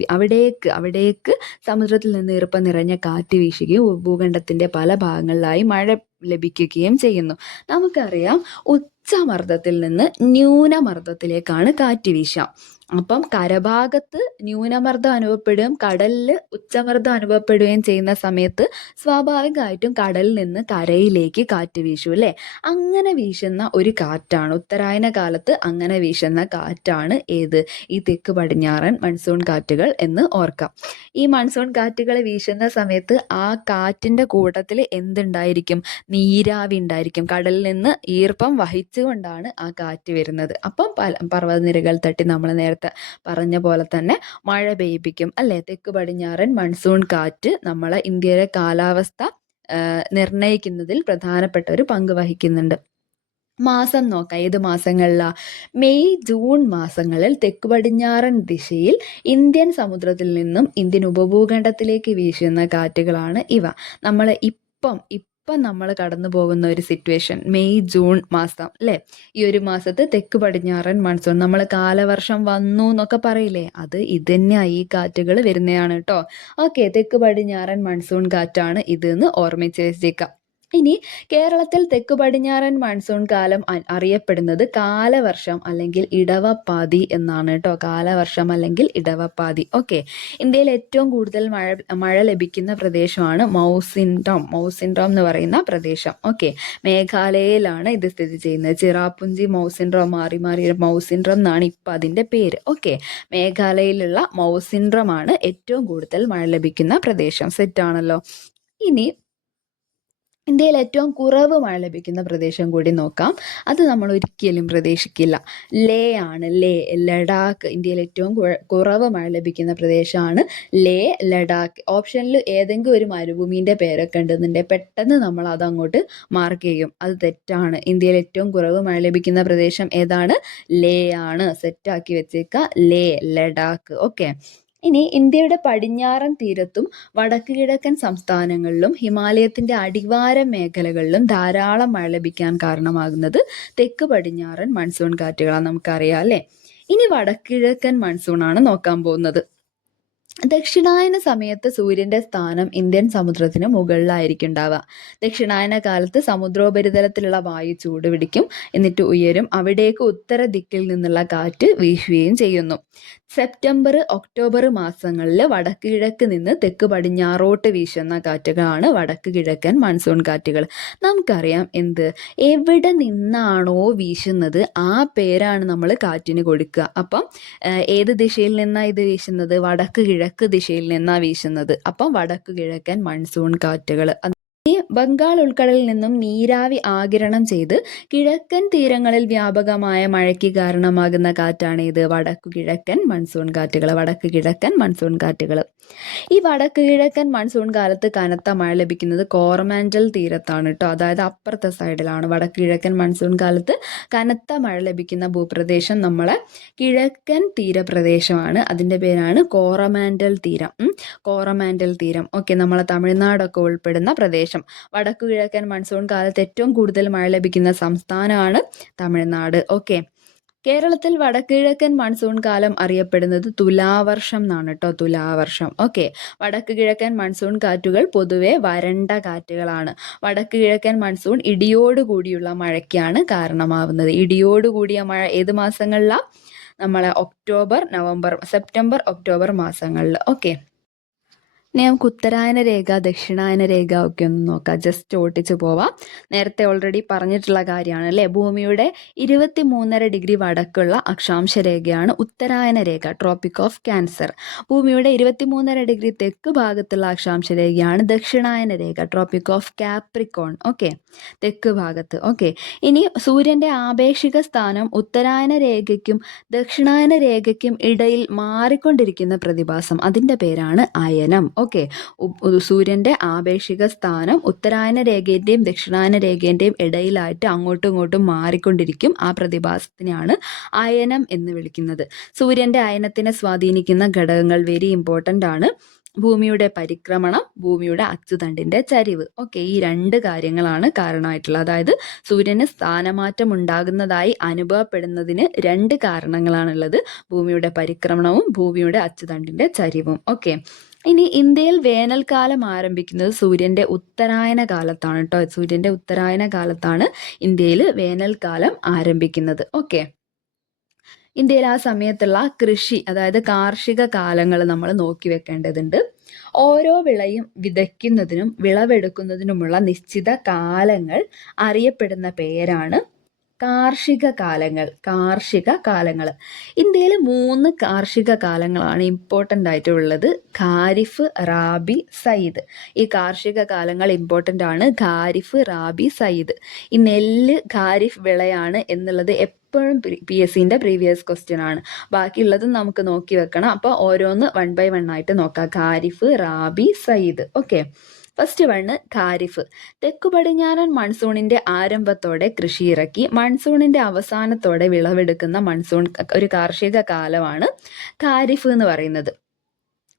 അവിടേക്ക് സമുദ്രത്തിൽ നിന്ന് ഈർപ്പം നിറഞ്ഞ കാറ്റ് വീശുകയും ഭൂഖണ്ഡത്തിന്റെ പല ഭാഗങ്ങളിലായി മഴ ലഭിക്കുകയും ചെയ്യുന്നു. നമുക്കറിയാം, ഉച്ചമർദ്ദത്തിൽ നിന്ന് ന്യൂനമർദ്ദത്തിലേക്കാണ് കാറ്റ് വീശുക. അപ്പം കരഭാഗത്ത് ന്യൂനമർദ്ദം അനുഭവപ്പെടുകയും കടലിൽ ഉച്ചമർദ്ദം അനുഭവപ്പെടുകയും ചെയ്യുന്ന സമയത്ത് സ്വാഭാവികമായിട്ടും കടലിൽ നിന്ന് കരയിലേക്ക് കാറ്റ് വീശും അല്ലേ. അങ്ങനെ വീശുന്ന ഒരു കാറ്റാണ് ഉത്തരായന കാലത്ത്. അങ്ങനെ വീശുന്ന കാറ്റാണ് ഏത്, ഈ തെക്ക് പടിഞ്ഞാറൻ മൺസൂൺ കാറ്റുകൾ എന്ന് ഓർക്കാം. ഈ മൺസൂൺ കാറ്റുകൾ വീശുന്ന സമയത്ത് ആ കാറ്റിന്റെ കൂട്ടത്തിൽ എന്തുണ്ടായിരിക്കും, നീരാവി ഉണ്ടായിരിക്കും. കടലിൽ നിന്ന് ഈർപ്പം വഹിച്ചുകൊണ്ടാണ് ആ കാറ്റ് വരുന്നത്. അപ്പം പർവ്വതനിരകൾ തട്ടി നമ്മൾ നേരത്തെ പറഞ്ഞ പോലെ തന്നെ മഴ പെയ്യിപ്പിക്കും അല്ലേ. തെക്ക് പടിഞ്ഞാറൻ മൺസൂൺ കാറ്റ് നമ്മളെ ഇന്ത്യയിലെ കാലാവസ്ഥ നിർണ്ണയിക്കുന്നതിൽ പ്രധാനപ്പെട്ട ഒരു പങ്ക് വഹിക്കുന്നുണ്ട്. മാസം നോക്കാം. ഏത് മാസങ്ങളിലാ? മെയ് ജൂൺ മാസങ്ങളിൽ തെക്ക് പടിഞ്ഞാറൻ ദിശയിൽ ഇന്ത്യൻ സമുദ്രത്തിൽ നിന്നും ഇന്ത്യൻ ഉപഭൂഖണ്ഡത്തിലേക്ക് വീശുന്ന കാറ്റുകളാണ് ഇവ. നമ്മൾ ഇപ്പം നമ്മൾ കടന്നു പോകുന്ന ഒരു സിറ്റുവേഷൻ മെയ് ജൂൺ മാസം അല്ലേ. ഈ ഒരു മാസത്ത് തെക്ക് പടിഞ്ഞാറൻ മൺസൂൺ, നമ്മൾ കാലവർഷം വന്നു എന്നൊക്കെ പറയില്ലേ, അത് ഇതന്നെയാ, ഈ കാറ്റുകൾ വരുന്നതാണ് കേട്ടോ. ഓക്കെ. തെക്ക് പടിഞ്ഞാറൻ മൺസൂൺ കാറ്റാണ് ഇതെന്ന് ഓർമ്മിച്ച് വെച്ചേക്കാം. ഇനി കേരളത്തിൽ തെക്ക് പടിഞ്ഞാറൻ മൺസൂൺ കാലം അറിയപ്പെടുന്നത് കാലവർഷം അല്ലെങ്കിൽ ഇടവപ്പാതി എന്നാണ് കേട്ടോ. കാലവർഷം അല്ലെങ്കിൽ ഇടവപ്പാതി. ഓക്കെ. ഇന്ത്യയിൽ ഏറ്റവും കൂടുതൽ മഴ ലഭിക്കുന്ന പ്രദേശമാണ് മൗസിൻഡ്രോം എന്ന് പറയുന്ന പ്രദേശം. ഓക്കെ. മേഘാലയയിലാണ് ഇത് സ്ഥിതി ചെയ്യുന്നത്. ചിറാപുഞ്ചി മൗസിൻഡ്രോം മാറി മൗസിൻഡ്രോം എന്നാണ് ഇപ്പം അതിൻ്റെ പേര്. ഓക്കെ. മേഘാലയയിലുള്ള മൗസിൻഡ്രോം ആണ് ഏറ്റവും കൂടുതൽ മഴ ലഭിക്കുന്ന പ്രദേശം. സെറ്റാണല്ലോ. ഇനി ഇന്ത്യയിൽ ഏറ്റവും കുറവ് മഴ ലഭിക്കുന്ന പ്രദേശം കൂടി നോക്കാം. അത് നമ്മൾ ഒരിക്കലും പ്രതീക്ഷിക്കില്ല. ലേ ആണ്. ലഡാക്ക്. ഇന്ത്യയിൽ ഏറ്റവും കുറവ് മഴ ലഭിക്കുന്ന പ്രദേശമാണ് ലഡാക്ക്. ഓപ്ഷനിൽ ഏതെങ്കിലും ഒരു മരുഭൂമിൻ്റെ പേരൊക്കെ ഉണ്ടെന്നുണ്ടെങ്കിൽ പെട്ടെന്ന് നമ്മൾ അത് അങ്ങോട്ട് മാർക്ക് ചെയ്യും. അത് തെറ്റാണ്. ഇന്ത്യയിൽ ഏറ്റവും കുറവ് മഴ ലഭിക്കുന്ന പ്രദേശം ഏതാണ്? ലേ ആണ്. സെറ്റാക്കി വെച്ചേക്കുക. ലഡാക്ക്. ഓക്കെ. ഇനി ഇന്ത്യയുടെ പടിഞ്ഞാറൻ തീരത്തും വടക്ക് കിഴക്കൻ സംസ്ഥാനങ്ങളിലും ഹിമാലയത്തിന്റെ അടിവാര മേഖലകളിലും ധാരാളം മഴ ലഭിക്കാൻ കാരണമാകുന്നത് തെക്ക് പടിഞ്ഞാറൻ മൺസൂൺ കാറ്റുകളാണ്. നമുക്കറിയാം അല്ലേ. ഇനി വടക്ക് കിഴക്കൻ മൺസൂൺ ആണ് നോക്കാൻ പോകുന്നത്. ദക്ഷിണായന സമയത്ത് സൂര്യന്റെ സ്ഥാനം ഇന്ത്യൻ സമുദ്രത്തിന് മുകളിലായിരിക്കും ഉണ്ടാവുക. ദക്ഷിണായന കാലത്ത് സമുദ്രോപരിതലത്തിലുള്ള വായു ചൂട് പിടിക്കും, എന്നിട്ട് ഉയരും. അവിടേക്ക് ഉത്തര ദിക്കിൽ നിന്നുള്ള കാറ്റ് വീശുകയും ചെയ്യുന്നു. സെപ്റ്റംബർ ഒക്ടോബർ മാസങ്ങളിൽ വടക്ക് കിഴക്ക് നിന്ന് തെക്ക് പടിഞ്ഞാറോട്ട് വീശുന്ന കാറ്റുകളാണ് വടക്ക് കിഴക്കൻ മൺസൂൺ കാറ്റുകൾ. നമുക്കറിയാം എവിടെ നിന്നാണോ വീശുന്നത് ആ പേരാണ് നമ്മൾ കാറ്റിന് കൊടുക്കുക. അപ്പം ഏത് ദിശയിൽ നിന്നാണ് ഇത് വീശുന്നത്? വടക്ക് കിഴക്ക് ദിശയിൽ നിന്നാണ് വീശുന്നത്. അപ്പം വടക്ക് കിഴക്കൻ മൺസൂൺ കാറ്റുകൾ. ബംഗാൾ ഉൾക്കടലിൽ നിന്നും നീരാവി ആഗിരണം ചെയ്ത് കിഴക്കൻ തീരങ്ങളിൽ വ്യാപകമായ മഴയ്ക്ക് കാരണമാകുന്ന കാറ്റാണ് ഇത് വടക്കു കിഴക്കൻ മൺസൂൺ കാറ്റുകൾ. വടക്ക് കിഴക്കൻ മൺസൂൺ കാറ്റുകൾ. ഈ വടക്ക് കിഴക്കൻ മൺസൂൺ കാലത്ത് കനത്ത മഴ ലഭിക്കുന്നത് കോറമാൻഡൽ തീരത്താണ് കേട്ടോ. അതായത് അപ്പുറത്തെ സൈഡിലാണ്. വടക്ക് കിഴക്കൻ മൺസൂൺ കാലത്ത് കനത്ത മഴ ലഭിക്കുന്ന ഭൂപ്രദേശം നമ്മളെ കിഴക്കൻ തീരപ്രദേശമാണ്. അതിൻ്റെ പേരാണ് കോറമാൻഡൽ തീരം. കോറമാൻഡൽ തീരം. ഓക്കെ, നമ്മളെ തമിഴ്നാടൊക്കെ ഉൾപ്പെടുന്ന പ്രദേശം. വടക്കു കിഴക്കൻ മൺസൂൺ കാലത്ത് ഏറ്റവും കൂടുതൽ മഴ ലഭിക്കുന്ന സംസ്ഥാനമാണ് തമിഴ്നാട്. ഓക്കെ, കേരളത്തിൽ വടക്ക് കിഴക്കൻ മൺസൂൺ കാലം അറിയപ്പെടുന്നത് തുലാവർഷം എന്നാണ് കേട്ടോ. തുലാവർഷം. ഓക്കെ, വടക്ക് കിഴക്കൻ മൺസൂൺ കാറ്റുകൾ പൊതുവെ വരണ്ട കാറ്റുകളാണ്. വടക്ക് കിഴക്കൻ മൺസൂൺ ഇടിയോടുകൂടിയുള്ള മഴയ്ക്കാണ് കാരണമാവുന്നത്. ഇടിയോടുകൂടിയ മഴ ഏത് മാസങ്ങളിലാണ്? നമ്മളെ സെപ്റ്റംബർ ഒക്ടോബർ മാസങ്ങളിൽ. ഓക്കെ, ഇനി നമുക്ക് ഉത്തരായന രേഖ ദക്ഷിണായന രേഖ ഒക്കെ ഒന്ന് നോക്കാം. ജസ്റ്റ് ഓട്ടിച്ച് പോവാം. നേരത്തെ ഓൾറെഡി പറഞ്ഞിട്ടുള്ള കാര്യമാണ് അല്ലേ. ഭൂമിയുടെ 23.5 വടക്കുള്ള അക്ഷാംശ രേഖയാണ് ഉത്തരായന രേഖ, ട്രോപ്പിക് ഓഫ് ക്യാൻസർ. ഭൂമിയുടെ 23.5 തെക്ക് ഭാഗത്തുള്ള അക്ഷാംശ രേഖയാണ് ദക്ഷിണായന രേഖ, ട്രോപ്പിക് ഓഫ് കാപ്രിക്കോൺ. ഓക്കെ, തെക്ക് ഭാഗത്ത്. ഓക്കെ, ഇനി സൂര്യന്റെ ആപേക്ഷിക സ്ഥാനം ഉത്തരായന രേഖയ്ക്കും ദക്ഷിണായന രേഖയ്ക്കും ഇടയിൽ മാറിക്കൊണ്ടിരിക്കുന്ന പ്രതിഭാസം, അതിൻ്റെ പേരാണ് അയനം. ഓക്കെ, സൂര്യന്റെ ആപേക്ഷിക സ്ഥാനം ഉത്തരായന രേഖയുടെയും ദക്ഷിണായന രേഖയുടെയും ഇടയിലായിട്ട് അങ്ങോട്ടും ഇങ്ങോട്ടും മാറിക്കൊണ്ടിരിക്കും. ആ പ്രതിഭാസത്തിനെയാണ് അയനം എന്ന് വിളിക്കുന്നത്. സൂര്യന്റെ അയനത്തിനെ സ്വാധീനിക്കുന്ന ഘടകങ്ങൾ വെരി ഇമ്പോർട്ടൻ്റ് ആണ്. ഭൂമിയുടെ പരിക്രമണം, ഭൂമിയുടെ അച്ചുതണ്ടിന്റെ ചരിവ്. ഓക്കെ, ഈ 2 കാര്യങ്ങളാണ് കാരണമായിട്ടുള്ളത്. അതായത് സൂര്യന് സ്ഥാനമാറ്റം ഉണ്ടാകുന്നതായി അനുഭവപ്പെടുന്നതിന് 2 കാരണങ്ങളാണുള്ളത്. ഭൂമിയുടെ പരിക്രമണവും ഭൂമിയുടെ അച്ചുതണ്ടിന്റെ ചരിവും. ഓക്കെ, ഇനി ഇന്ത്യയിൽ വേനൽക്കാലം ആരംഭിക്കുന്നത് സൂര്യന്റെ ഉത്തരായന കാലത്താണ് കേട്ടോ. സൂര്യന്റെ ഉത്തരായന കാലത്താണ് ഇന്ത്യയിൽ വേനൽക്കാലം ആരംഭിക്കുന്നത്. ഓക്കെ, ഇന്ത്യയിൽ ആ സമയത്തുള്ള കൃഷി, അതായത് കാർഷിക കാലങ്ങൾ നമ്മൾ നോക്കി വെക്കേണ്ടതുണ്ട്. ഓരോ വിളയും വിതയ്ക്കുന്നതിനും വിളവെടുക്കുന്നതിനുമുള്ള നിശ്ചിത കാലങ്ങൾ അറിയപ്പെടുന്ന പേരാണ് കാർഷിക കാലങ്ങൾ. ഇന്ത്യയിൽ 3 കാർഷിക കാലങ്ങളാണ് ഇമ്പോർട്ടൻ്റ് ആയിട്ടുള്ളത്: ഖാരിഫ്, റാബി, സയ്യിദ്. ഈ കാർഷിക കാലങ്ങൾ ഇമ്പോർട്ടൻ്റ് ആണ്. ഖാരിഫ്, റാബി, സയ്യിദ്. ഈ നെല്ല് ഖാരിഫ് വിളയാണ് എന്നുള്ളത് എപ്പോഴും PSCന്റെ പ്രീവിയസ് ക്വസ്റ്റ്യൻ ആണ്. ബാക്കിയുള്ളതും നമുക്ക് നോക്കി വെക്കണം. അപ്പോൾ ഓരോന്ന് 1 by 1 ആയിട്ട് നോക്കാം. ഖാരിഫ്, റാബി, സയ്യിദ്. Okay, first 1 kharif. തെക്കു പടിഞ്ഞാറൻ മൺസൂണിന്റെ ആരംഭത്തോടെ കൃഷി ഇറക്കി മൺസൂണിന്റെ അവസാനത്തോടെ വിളവെടുക്കുന്ന മൺസൂൺ ഒരു കാർഷിക കാലമാണ് ഖാരിഫ് എന്ന് പറയുന്നത്.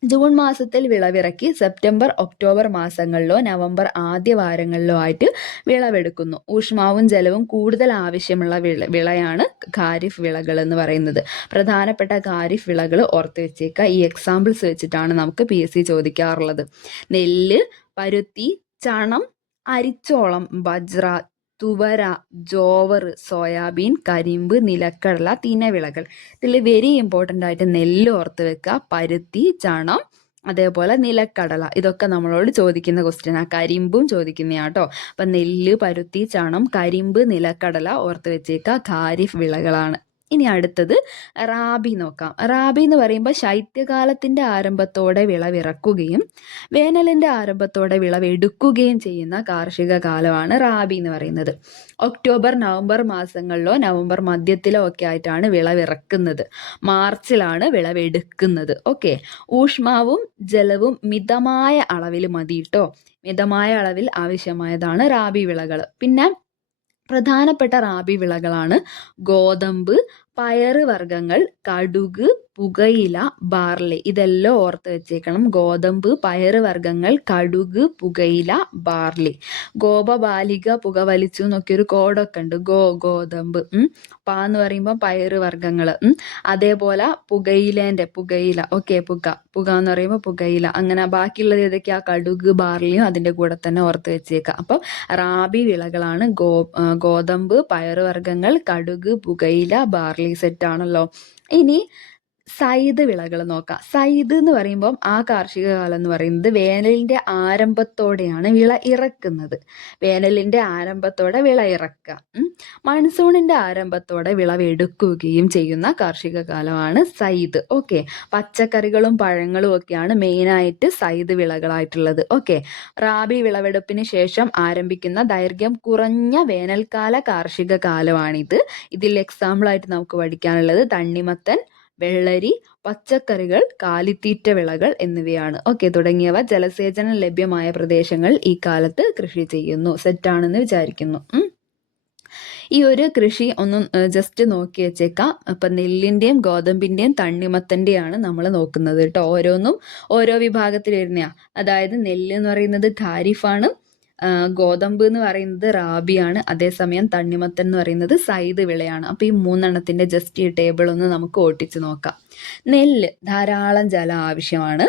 ജൂൺ മാസത്തിൽ വിളവിറക്കി സെപ്റ്റംബർ ഒക്ടോബർ മാസങ്ങളിലോ നവംബർ ആദ്യ വാരങ്ങളിലോ ആയിട്ട് വിളവെടുക്കുന്നു. ഊഷ്മാവും ജലവും കൂടുതൽ ആവശ്യമുള്ള വിളയാണ് ഖാരിഫ് വിളകൾ എന്ന് പറയുന്നത്. പ്രധാനപ്പെട്ട ഖാരിഫ് വിളകൾ ഓർത്ത് വെച്ചേക്കുക. ഈ എക്സാമ്പിൾസ് വെച്ചിട്ടാണ് നമുക്ക് PSC ചോദിക്കാറുള്ളത്. നെല്ല്, പരുത്തി, ചണം, അരിച്ചോളം, ബജ്ര, തുവര, ജോവർ, സോയാബീൻ, കരിമ്പ്, നിലക്കടല, തിനവിളകൾ. ഇതിൽ വെരി ഇമ്പോർട്ടൻ്റ് ആയിട്ട് നെല്ല് ഓർത്ത് വെക്കുക, പരുത്തി, ചണം, അതേപോലെ നിലക്കടല. ഇതൊക്കെ നമ്മളോട് ചോദിക്കുന്ന ക്വസ്റ്റ്യൻ. കരിമ്പും ചോദിക്കുന്നതാട്ടോ. അപ്പം നെല്ല്, പരുത്തി, ചണം, കരിമ്പ്, നിലക്കടല ഓർത്ത് വെച്ചേക്കുക ഖാരിഫ് വിളകളാണ്. ഇനി അടുത്തത് റാബി നോക്കാം. റാബി എന്ന് പറയുമ്പോൾ ശൈത്യകാലത്തിൻ്റെ ആരംഭത്തോടെ വിളവിറക്കുകയും വേനലിൻ്റെ ആരംഭത്തോടെ വിളവെടുക്കുകയും ചെയ്യുന്ന കാർഷിക കാലമാണ് റാബി എന്ന് പറയുന്നത്. ഒക്ടോബർ നവംബർ മാസങ്ങളിലോ നവംബർ മധ്യത്തിലോ ഒക്കെ ആയിട്ടാണ് വിളവിറക്കുന്നത്. മാർച്ചിലാണ് വിളവെടുക്കുന്നത്. ഓക്കെ, ഊഷ്മാവും ജലവും മിതമായ അളവിൽ മതി കേട്ടോ. മിതമായ അളവിൽ ആവശ്യമായതാണ് റാബി വിളകൾ. പിന്നെ പ്രധാനപ്പെട്ട റാബി വിളകളാണ് ഗോതമ്പ്, പയറ് വർഗ്ഗങ്ങൾ, കടുക്, പുകയില, ബാർലി ഇതെല്ലാം ഓർത്ത് വെച്ചേക്കണം. ഗോതമ്പ്, പയറ് വർഗ്ഗങ്ങൾ, കടുക്, പുകയില, ബാർലി. ഗോപബാലിക പുകവലിച്ചു എന്നൊക്കെ ഒരു കോഡൊക്കെ ഉണ്ട്. ഗോതമ്പ്, പാ എന്ന് പറയുമ്പോൾ പയറ് വർഗ്ഗങ്ങൾ, അതേപോലെ പുകയില, ഓക്കെ, പുക എന്ന് പറയുമ്പോൾ പുകയില. അങ്ങനെ ബാക്കിയുള്ളത് ഏതൊക്കെയാ? കടുക്, ബാർലിയും അതിന്റെ കൂടെ തന്നെ ഓർത്ത് വെച്ചേക്കാം. അപ്പം റാബി വിളകളാണ് ഗോതമ്പ്, പയറ് വർഗ്ഗങ്ങൾ, കടുക്, പുകയില, ബാർലി. സെറ്റ് ആണല്ലോ. ഇനി സൈദ് വിളകൾ നോക്കാം. സൈദ് എന്ന് പറയുമ്പം ആ കാർഷിക കാലം എന്ന് പറയുന്നത് വേനലിന്റെ ആരംഭത്തോടെയാണ് വിള ഇറക്കുന്നത്. വേനലിന്റെ ആരംഭത്തോടെ വിള ഇറക്കുക. മൺസൂണിന്റെ ആരംഭത്തോടെ വിളവെടുക്കുകയും ചെയ്യുന്ന കാർഷിക കാലമാണ് സൈദ്. ഓക്കെ, പച്ചക്കറികളും പഴങ്ങളും ഒക്കെയാണ് മെയിനായിട്ട് സൈദ് വിളകളായിട്ടുള്ളത്. ഓക്കെ, റാബി വിളവെടുപ്പിന് ശേഷം ആരംഭിക്കുന്ന ദൈർഘ്യം കുറഞ്ഞ വേനൽക്കാല കാർഷിക കാലമാണിത്. ഇതിൽ എക്സാമ്പിൾ ആയിട്ട് നമുക്ക് പഠിക്കാനുള്ളത് തണ്ണിമത്തൻ, വെള്ളരി, പച്ചക്കറികൾ, കാലിത്തീറ്റ വിളകൾ എന്നിവയാണ്. ഓക്കെ, തുടങ്ങിയവ ജലസേചനം ലഭ്യമായ പ്രദേശങ്ങൾ ഈ കാലത്ത് കൃഷി ചെയ്യുന്നു. സെറ്റാണെന്ന് വിചാരിക്കുന്നു. ഈ ഒരു കൃഷി ഒന്ന് ജസ്റ്റ് നോക്കി വെച്ചേക്കാം. അപ്പം നെല്ലിൻ്റെയും ഗോതമ്പിൻ്റെയും തണ്ണിമത്തൻ്റെയാണ് നമ്മൾ നോക്കുന്നത് കേട്ടോ. ഓരോന്നും ഓരോ വിഭാഗത്തിൽ വരുന്നയാ. അതായത് നെല്ല് എന്ന് പറയുന്നത് ഖാരിഫാണ്, ഗോതമ്പ് എന്ന് പറയുന്നത് റാബിയാണ്, അതേസമയം തണ്ണിമത്തൻ എന്ന് പറയുന്നത് സൈദ് വിളയാണ്. അപ്പോൾ ഈ മൂന്നെണ്ണത്തിന്റെ ജസ്റ്റ് ഈ ടേബിൾ ഒന്ന് നമുക്ക് ഓട്ടിച്ച് നോക്കാം. നെല്ല് ധാരാളം ജലം ആവശ്യമാണ്.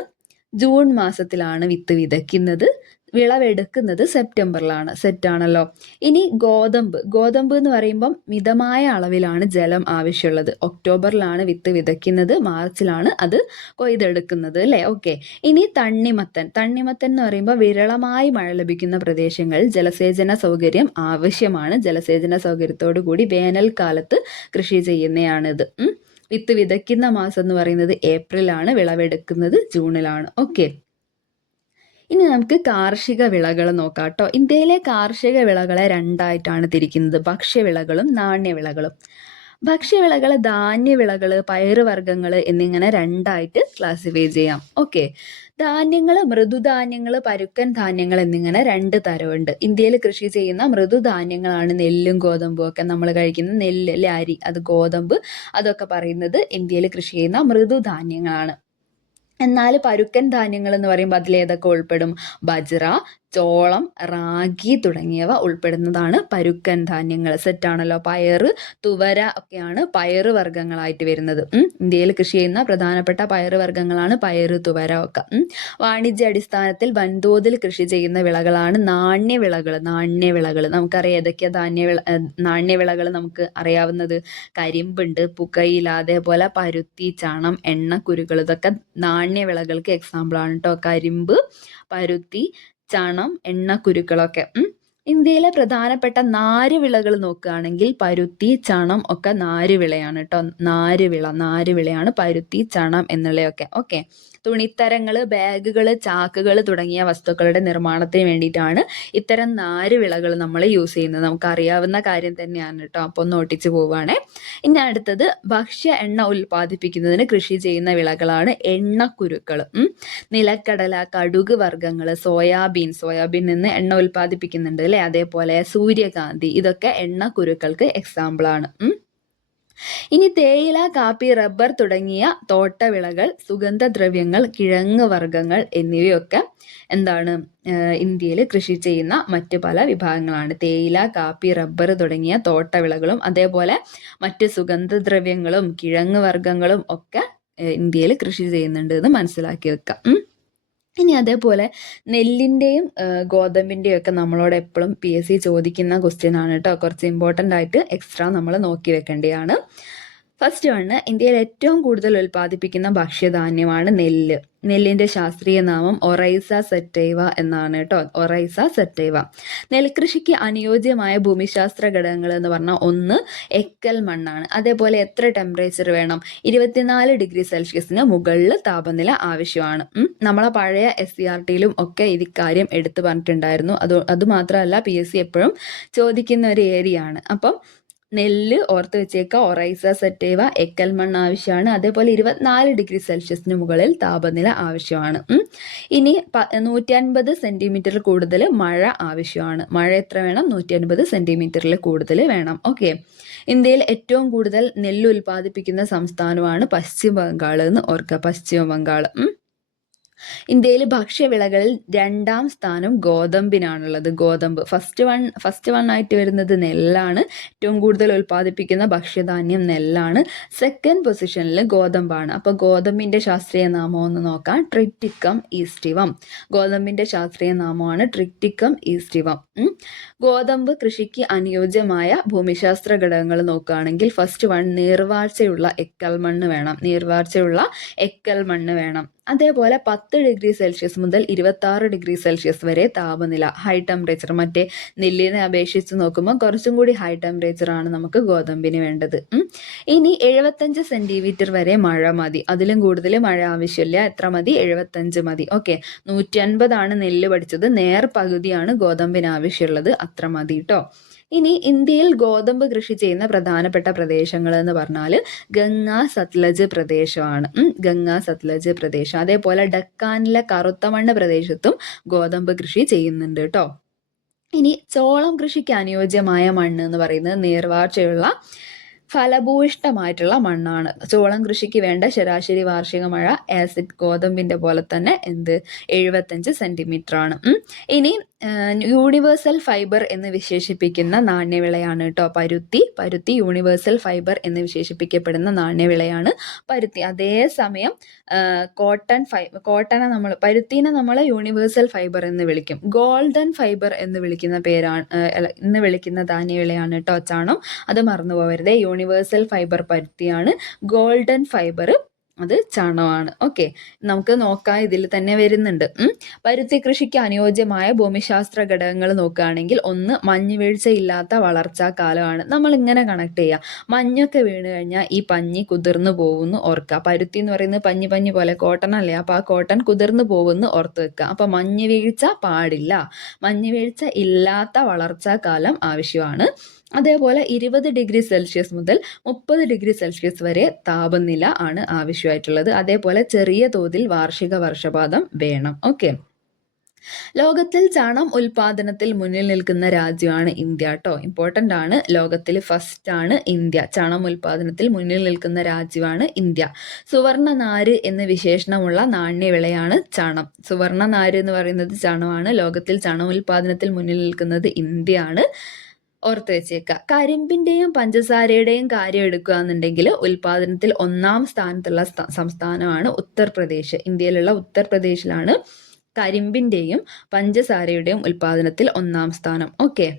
ജൂൺ മാസത്തിലാണ് വിത്ത് വിതയ്ക്കുന്നത്. വിളവെടുക്കുന്നത് സെപ്റ്റംബറിലാണ്. സെറ്റാണല്ലോ. ഇനി ഗോതമ്പ് എന്ന് പറയുമ്പം മിതമായ അളവിലാണ് ജലം ആവശ്യമുള്ളത്. ഒക്ടോബറിലാണ് വിത്ത് വിതയ്ക്കുന്നത്, മാർച്ചിലാണ് അത് കൊയ്തെടുക്കുന്നത് അല്ലേ. ഓക്കെ, ഇനി തണ്ണിമത്തൻ എന്ന് പറയുമ്പോൾ വിരളമായി മഴ ലഭിക്കുന്ന പ്രദേശങ്ങളിൽ ജലസേചന സൗകര്യം ആവശ്യമാണ്. ജലസേചന സൗകര്യത്തോടു കൂടി വേനൽക്കാലത്ത് കൃഷി ചെയ്യുന്നതാണിത്. വിത്ത് വിതയ്ക്കുന്ന മാസം എന്ന് പറയുന്നത് ഏപ്രിലാണ്, വിളവെടുക്കുന്നത് ജൂണിലാണ്. ഓക്കെ, ഇനി നമുക്ക് കാർഷിക വിളകൾ നോക്കാം കേട്ടോ. ഇന്ത്യയിലെ കാർഷിക വിളകളെ രണ്ടായിട്ടാണ് തിരിക്കുന്നത്: ഭക്ഷ്യവിളകളും നാണ്യവിളകളും. ഭക്ഷ്യവിളകൾ ധാന്യവിളകൾ, പയറുവർഗ്ഗങ്ങൾ എന്നിങ്ങനെ രണ്ടായിട്ട് ക്ലാസിഫൈ ചെയ്യാം. ഓക്കെ, ധാന്യങ്ങൾ, മൃദുധാന്യങ്ങൾ, പരുക്കൻ ധാന്യങ്ങൾ എന്നിങ്ങനെ രണ്ട് തരമുണ്ട്. ഇന്ത്യയിൽ കൃഷി ചെയ്യുന്ന മൃദുധാന്യങ്ങളാണ് നെല്ലും ഗോതമ്പും ഒക്കെ. നമ്മൾ കഴിക്കുന്ന നെല്ല്, അരി, അത് ഗോതമ്പ്, അതൊക്കെ പറയുന്നത് ഇന്ത്യയിൽ കൃഷി ചെയ്യുന്ന മൃദുധാന്യങ്ങളാണ്. എന്നാൽ പരുക്കൻ ധാന്യങ്ങൾ എന്ന് പറയുമ്പോൾ അതിലേതൊക്കെ ഉൾപ്പെടും? ബജ്ര, ചോളം, റാഗി തുടങ്ങിയവ ഉൾപ്പെടുന്നതാണ് പരുക്കൻ ധാന്യങ്ങൾ. സെറ്റാണല്ലോ. പയറ്, തുവര ഒക്കെയാണ് പയറ് വർഗ്ഗങ്ങളായിട്ട് വരുന്നത്. ഇന്ത്യയിൽ കൃഷി ചെയ്യുന്ന പ്രധാനപ്പെട്ട പയറ് വർഗ്ഗങ്ങളാണ് പയറ്, തുവര ഒക്കെ. വാണിജ്യ അടിസ്ഥാനത്തിൽ വൻതോതിൽ കൃഷി ചെയ്യുന്ന വിളകളാണ് നാണ്യവിളകൾ. നമുക്കറിയാം ഏതൊക്കെയാ നാണ്യവിളകൾ നമുക്ക് അറിയാവുന്നത്? കരിമ്പുണ്ട്, പുകയില, അതേപോലെ പരുത്തി, ചണം, എണ്ണക്കുരുകൾ. ഇതൊക്കെ നാണ്യവിളകൾക്ക് എക്സാമ്പിൾ ആണ് കേട്ടോ. കരിമ്പ്, പരുത്തി, ചണം, എണ്ണക്കുരുക്കളൊക്കെ. ഇന്ത്യയിലെ പ്രധാനപ്പെട്ട നാരുവിളകൾ നോക്കുകയാണെങ്കിൽ പരുത്തി, ചണം ഒക്കെ നാരുവിളയാണ് കേട്ടോ. നാരുവിളയാണ് പരുത്തി, ചണം എന്നുള്ളതൊക്കെ. ഓക്കെ, തുണിത്തരങ്ങൾ, ബാഗുകൾ, ചാക്കുകൾ തുടങ്ങിയ വസ്തുക്കളുടെ നിർമ്മാണത്തിന് വേണ്ടിയിട്ടാണ് ഇത്തരം നാരുവിളകൾ നമ്മൾ യൂസ് ചെയ്യുന്നത്. നമുക്ക് അറിയാവുന്ന കാര്യം തന്നെയാണ് കേട്ടോ. അപ്പോൾ ഒന്ന് നോട്ടിച്ച് പോവുകയാണേ. ഇനി അടുത്തത് ഭക്ഷ്യ എണ്ണ ഉൽപ്പാദിപ്പിക്കുന്നതിന് കൃഷി ചെയ്യുന്ന വിളകളാണ് എണ്ണക്കുരുക്കൾ. നിലക്കടല, കടുക് വർഗ്ഗങ്ങൾ, സോയാബീൻ നിന്ന് എണ്ണ ഉൽപ്പാദിപ്പിക്കുന്നുണ്ട് അല്ലേ. അതേപോലെ സൂര്യകാന്തി, ഇതൊക്കെ എണ്ണക്കുരുക്കൾക്ക് എക്സാമ്പിൾ ആണ്. ഇനി തേയില, കാപ്പി, റബ്ബർ തുടങ്ങിയ തോട്ടവിളകൾ, സുഗന്ധദ്രവ്യങ്ങൾ, കിഴങ്ങ് വർഗ്ഗങ്ങൾ എന്നിവയൊക്കെ എന്താണ് ഇന്ത്യയിൽ കൃഷി ചെയ്യുന്ന മറ്റ് പല വിഭാഗങ്ങളാണ്. തേയില, കാപ്പി, റബ്ബർ തുടങ്ങിയ തോട്ടവിളകളും അതേപോലെ മറ്റ് സുഗന്ധദ്രവ്യങ്ങളും കിഴങ്ങ് വർഗ്ഗങ്ങളും ഒക്കെ ഇന്ത്യയിൽ കൃഷി ചെയ്യുന്നുണ്ട് എന്ന് മനസ്സിലാക്കി വെക്കാം. ഇനി അതേപോലെ നെല്ലിൻ്റെയും ഗോതമ്പിൻ്റെയും ഒക്കെ നമ്മളോട് എപ്പോഴും PSC ചോദിക്കുന്ന ക്വസ്റ്റ്യൻ ആണ് കേട്ടോ. കുറച്ച് ഇമ്പോർട്ടൻ്റ് ആയിട്ട് എക്സ്ട്രാ നമ്മൾ നോക്കി വെക്കേണ്ടതാണ്. ഫസ്റ്റ് വണ്, ഇന്ത്യയിൽ ഏറ്റവും കൂടുതൽ ഉൽപ്പാദിപ്പിക്കുന്ന ഭക്ഷ്യധാന്യമാണ് നെല്ല്. നെല്ലിന്റെ ശാസ്ത്രീയ നാമം ഒറൈസ സെറ്റൈവ എന്നാണ് കേട്ടോ. ഒറൈസ സെറ്റൈവ. നെൽകൃഷിക്ക് അനുയോജ്യമായ ഭൂമിശാസ്ത്ര ഘടകങ്ങൾ എന്ന് പറഞ്ഞാൽ ഒന്ന് എക്കൽ മണ്ണാണ്. അതേപോലെ എത്ര ടെമ്പറേച്ചർ വേണം? 24 ഡിഗ്രി സെൽഷ്യസിന് മുകളിൽ താപനില ആവശ്യമാണ്. നമ്മളെ പഴയ SCRTയിലും ഒക്കെ ഇക്കാര്യം എടുത്തു പറഞ്ഞിട്ടുണ്ടായിരുന്നു. അതുമാത്രമല്ല PSC എപ്പോഴും ചോദിക്കുന്ന ഒരു ഏരിയ ആണ്. അപ്പം നെല്ല് ഓർത്ത് വെച്ചേക്കുക, ഒറൈസ സെറ്റേവ, എക്കൽ മണ്ണ് ആവശ്യമാണ്. അതേപോലെ 24 ഡിഗ്രി സെൽഷ്യസിന് മുകളിൽ താപനില ആവശ്യമാണ്. ഇനി 150 സെന്റിമീറ്റർ കൂടുതൽ മഴ ആവശ്യമാണ്. മഴ എത്ര വേണം? 150 സെന്റിമീറ്ററിൽ കൂടുതൽ വേണം. ഓക്കെ. ഇന്ത്യയിൽ ഏറ്റവും കൂടുതൽ നെല്ല് ഉൽപ്പാദിപ്പിക്കുന്ന സംസ്ഥാനമാണ് പശ്ചിമ ബംഗാൾ എന്ന് ഓർക്കുക. പശ്ചിമ ബംഗാൾ. ഇന്ത്യയിൽ ഭക്ഷ്യവിളകളിൽ 2ാം സ്ഥാനം ഗോതമ്പിനാണുള്ളത്. ഗോതമ്പ് ഫസ്റ്റ് വൺ ആയിട്ട് വരുന്നത് നെല്ലാണ്. ഏറ്റവും കൂടുതൽ ഉൽപ്പാദിപ്പിക്കുന്ന ഭക്ഷ്യധാന്യം നെല്ലാണ്. സെക്കൻഡ് പൊസിഷനിൽ ഗോതമ്പാണ്. അപ്പോൾ ഗോതമ്പിന്റെ ശാസ്ത്രീയ നാമം ഒന്ന് നോക്കാം. ട്രിറ്റിക്കം ഈസ്റ്റിവം. ഗോതമ്പിന്റെ ശാസ്ത്രീയ നാമമാണ് ട്രിറ്റിക്കം ഈസ്റ്റിവം. ഗോതമ്പ് കൃഷിക്ക് അനുയോജ്യമായ ഭൂമിശാസ്ത്ര ഘടകങ്ങൾ നോക്കുകയാണെങ്കിൽ ഫസ്റ്റ് വൺ നീർവാർച്ചയുള്ള എക്കൽ മണ്ണ് വേണം. നീർവാർച്ചയുള്ള എക്കൽ മണ്ണ് വേണം. അതേപോലെ 10 ഡിഗ്രി സെൽഷ്യസ് മുതൽ 26 ഡിഗ്രി സെൽഷ്യസ് വരെ താപനില, ഹൈ ടെമ്പറേച്ചർ. മറ്റേ നെല്ലിനെ അപേക്ഷിച്ച് നോക്കുമ്പോൾ കുറച്ചും കൂടി ഹൈ ടെമ്പറേച്ചർ ആണ് നമുക്ക് ഗോതമ്പിന് വേണ്ടത്. ഇനി 75 സെന്റിമീറ്റർ വരെ മഴ മതി. അതിലും കൂടുതൽ മഴ ആവശ്യമില്ല. എത്ര മതി? 75 മതി. ഓക്കെ. 150 ആണ് നെല്ല് പഠിച്ചത്. നേർ പകുതിയാണ് ഗോതമ്പിന് ആവശ്യമുള്ളത്. അത്ര മതി കേട്ടോ. ഇനി ഇന്ത്യയിൽ ഗോതമ്പ് കൃഷി ചെയ്യുന്ന പ്രധാനപ്പെട്ട പ്രദേശങ്ങൾ എന്ന് പറഞ്ഞാൽ ഗംഗ സത്ലജ് പ്രദേശമാണ്. ഗംഗ സത്ലജ് പ്രദേശം. അതേപോലെ ഡക്കാനിലെ കറുത്ത മണ്ണ് പ്രദേശത്തും ഗോതമ്പ് കൃഷി ചെയ്യുന്നുണ്ട് കേട്ടോ. ഇനി ചോളം കൃഷിക്ക് അനുയോജ്യമായ മണ്ണ് എന്ന് പറയുന്നത് നീർവാർച്ചയുള്ള ഫലഭൂയിഷ്ടമായിട്ടുള്ള മണ്ണാണ്. ചോളം കൃഷിക്ക് വേണ്ട ശരാശരി വാർഷിക മഴ ആസിഡ് ഗോതമ്പിന്റെ പോലെ തന്നെ 75 സെന്റിമീറ്റർ ആണ്. ഇനി യൂണിവേഴ്സൽ ഫൈബർ എന്ന് വിശേഷിപ്പിക്കുന്ന നാണ്യവിളയാണ് കേട്ടോ പരുത്തി. യൂണിവേഴ്സൽ ഫൈബർ എന്ന് വിശേഷിപ്പിക്കപ്പെടുന്ന നാണ്യവിളയാണ് പരുത്തി. അതേസമയം പരുത്തിനെ നമ്മൾ യൂണിവേഴ്സൽ ഫൈബർ എന്ന് വിളിക്കും. ഗോൾഡൻ ഫൈബർ എന്ന് വിളിക്കുന്ന ധാന്യവിളയാണ് കേട്ടോ ചണം. അത് മറന്നു പോകരുത്. യൂണിവേഴ്സൽ ഫൈബർ പരുത്തിയാണ്. ഗോൾഡൻ ഫൈബർ അത് ചണമാണ്. ഓക്കെ. നമുക്ക് നോക്കാം, ഇതിൽ തന്നെ വരുന്നുണ്ട്. പരുത്തി കൃഷിക്ക് അനുയോജ്യമായ ഭൂമിശാസ്ത്ര ഘടകങ്ങൾ നോക്കുകയാണെങ്കിൽ ഒന്ന് മഞ്ഞുവീഴ്ച ഇല്ലാത്ത വളർച്ചാ കാലമാണ്. നമ്മൾ ഇങ്ങനെ കണക്ട് ചെയ്യുക. മഞ്ഞൊക്കെ വീണ് കഴിഞ്ഞാൽ ഈ പഞ്ഞി കുതിർന്നു പോകുന്നു ഓർക്കുക. പരുത്തി എന്ന് പറയുന്നത് പഞ്ഞി പോലെ കോട്ടൺ അല്ലേ. അപ്പോൾ ആ കോട്ടൺ കുതിർന്നു പോകുന്നു ഓർത്ത് വെക്കുക. അപ്പോൾ മഞ്ഞുവീഴ്ച പാടില്ല. മഞ്ഞുവീഴ്ച ഇല്ലാത്ത വളർച്ചാ കാലം ആവശ്യമാണ്. അതേപോലെ 20 ഡിഗ്രി സെൽഷ്യസ് മുതൽ 30 ഡിഗ്രി സെൽഷ്യസ് വരെ താപനില ആണ് ആവശ്യമായിട്ടുള്ളത്. അതേപോലെ ചെറിയ തോതിൽ വാർഷിക വർഷപാതം വേണം. ഓക്കെ. ലോകത്തിൽ ചണം ഉൽപാദനത്തിൽ മുന്നിൽ നിൽക്കുന്ന രാജ്യമാണ് ഇന്ത്യ കേട്ടോ. ഇമ്പോർട്ടൻ്റ് ആണ്. ലോകത്തിൽ ഫസ്റ്റ് ആണ് ഇന്ത്യ. ചണം ഉൽപാദനത്തിൽ മുന്നിൽ നിൽക്കുന്ന രാജ്യമാണ് ഇന്ത്യ. സുവർണ നാര് എന്ന് വിശേഷണമുള്ള നാണ്യവിളയാണ് ചണം. സുവർണ നാര് എന്ന് പറയുന്നത് ചണമാണ്. ലോകത്തിൽ ചണം ഉൽപാദനത്തിൽ മുന്നിൽ നിൽക്കുന്നത് ഇന്ത്യയാണ്. ഓർത്ത് വെച്ചേക്കുക. കരിമ്പിന്റെയും പഞ്ചസാരയുടെയും കാര്യം എടുക്കുകയാണെന്നുണ്ടെങ്കിൽ ഉൽപാദനത്തിൽ 1ാം സ്ഥാനത്തുള്ള സംസ്ഥാനമാണ് ഉത്തർപ്രദേശ്. ഇന്ത്യയിലുള്ള ഉത്തർപ്രദേശിലാണ് കരിമ്പിന്റെയും പഞ്ചസാരയുടെയും ഉൽപാദനത്തിൽ 1ാം സ്ഥാനം. ഓക്കെ.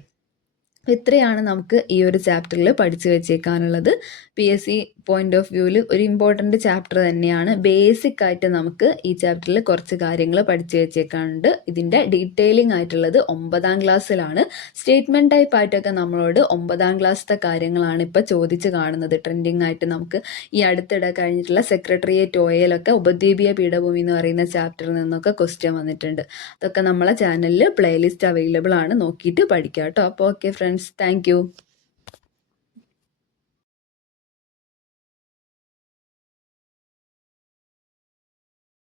ഇത്രയാണ് നമുക്ക് ഈ ഒരു ചാപ്റ്ററിൽ പഠിച്ചു വെച്ചേക്കാനുള്ളത്. PSC പോയിന്റ് ഓഫ് വ്യൂവിൽ ഒരു ഇമ്പോർട്ടൻ്റ് ചാപ്റ്റർ തന്നെയാണ്. ബേസിക് ആയിട്ട് നമുക്ക് ഈ ചാപ്റ്ററിൽ കുറച്ച് കാര്യങ്ങൾ പഠിച്ചു വെച്ചേക്കാനുണ്ട്. ഇതിൻ്റെ ഡീറ്റെയിലിംഗ് ആയിട്ടുള്ളത് 9ാം ക്ലാസ്സിലാണ്. സ്റ്റേറ്റ്മെൻറ്റ് ടൈപ്പ് ആയിട്ടൊക്കെ നമ്മളോട് 9ാം ക്ലാസ്സിലത്തെ കാര്യങ്ങളാണ് ഇപ്പോൾ ചോദിച്ച് കാണുന്നത്. ട്രെൻഡിങ് ആയിട്ട് നമുക്ക് ഈ അടുത്തിടെ കഴിഞ്ഞിട്ടുള്ള സെക്രട്ടേറിയറ്റ് OALൊക്കെ ഉപദ്വീപീയ പീഠഭൂമി എന്ന് പറയുന്ന ചാപ്റ്ററിൽ നിന്നൊക്കെ ക്വസ്റ്റ്യൻ വന്നിട്ടുണ്ട്. അതൊക്കെ നമ്മളെ ചാനലിൽ പ്ലേലിസ്റ്റ് അവൈലബിൾ ആണ്. നോക്കിയിട്ട് പഠിക്കാം കേട്ടോ. അപ്പോൾ ഓക്കെ ഫ്രണ്ട്സ്, താങ്ക് യു.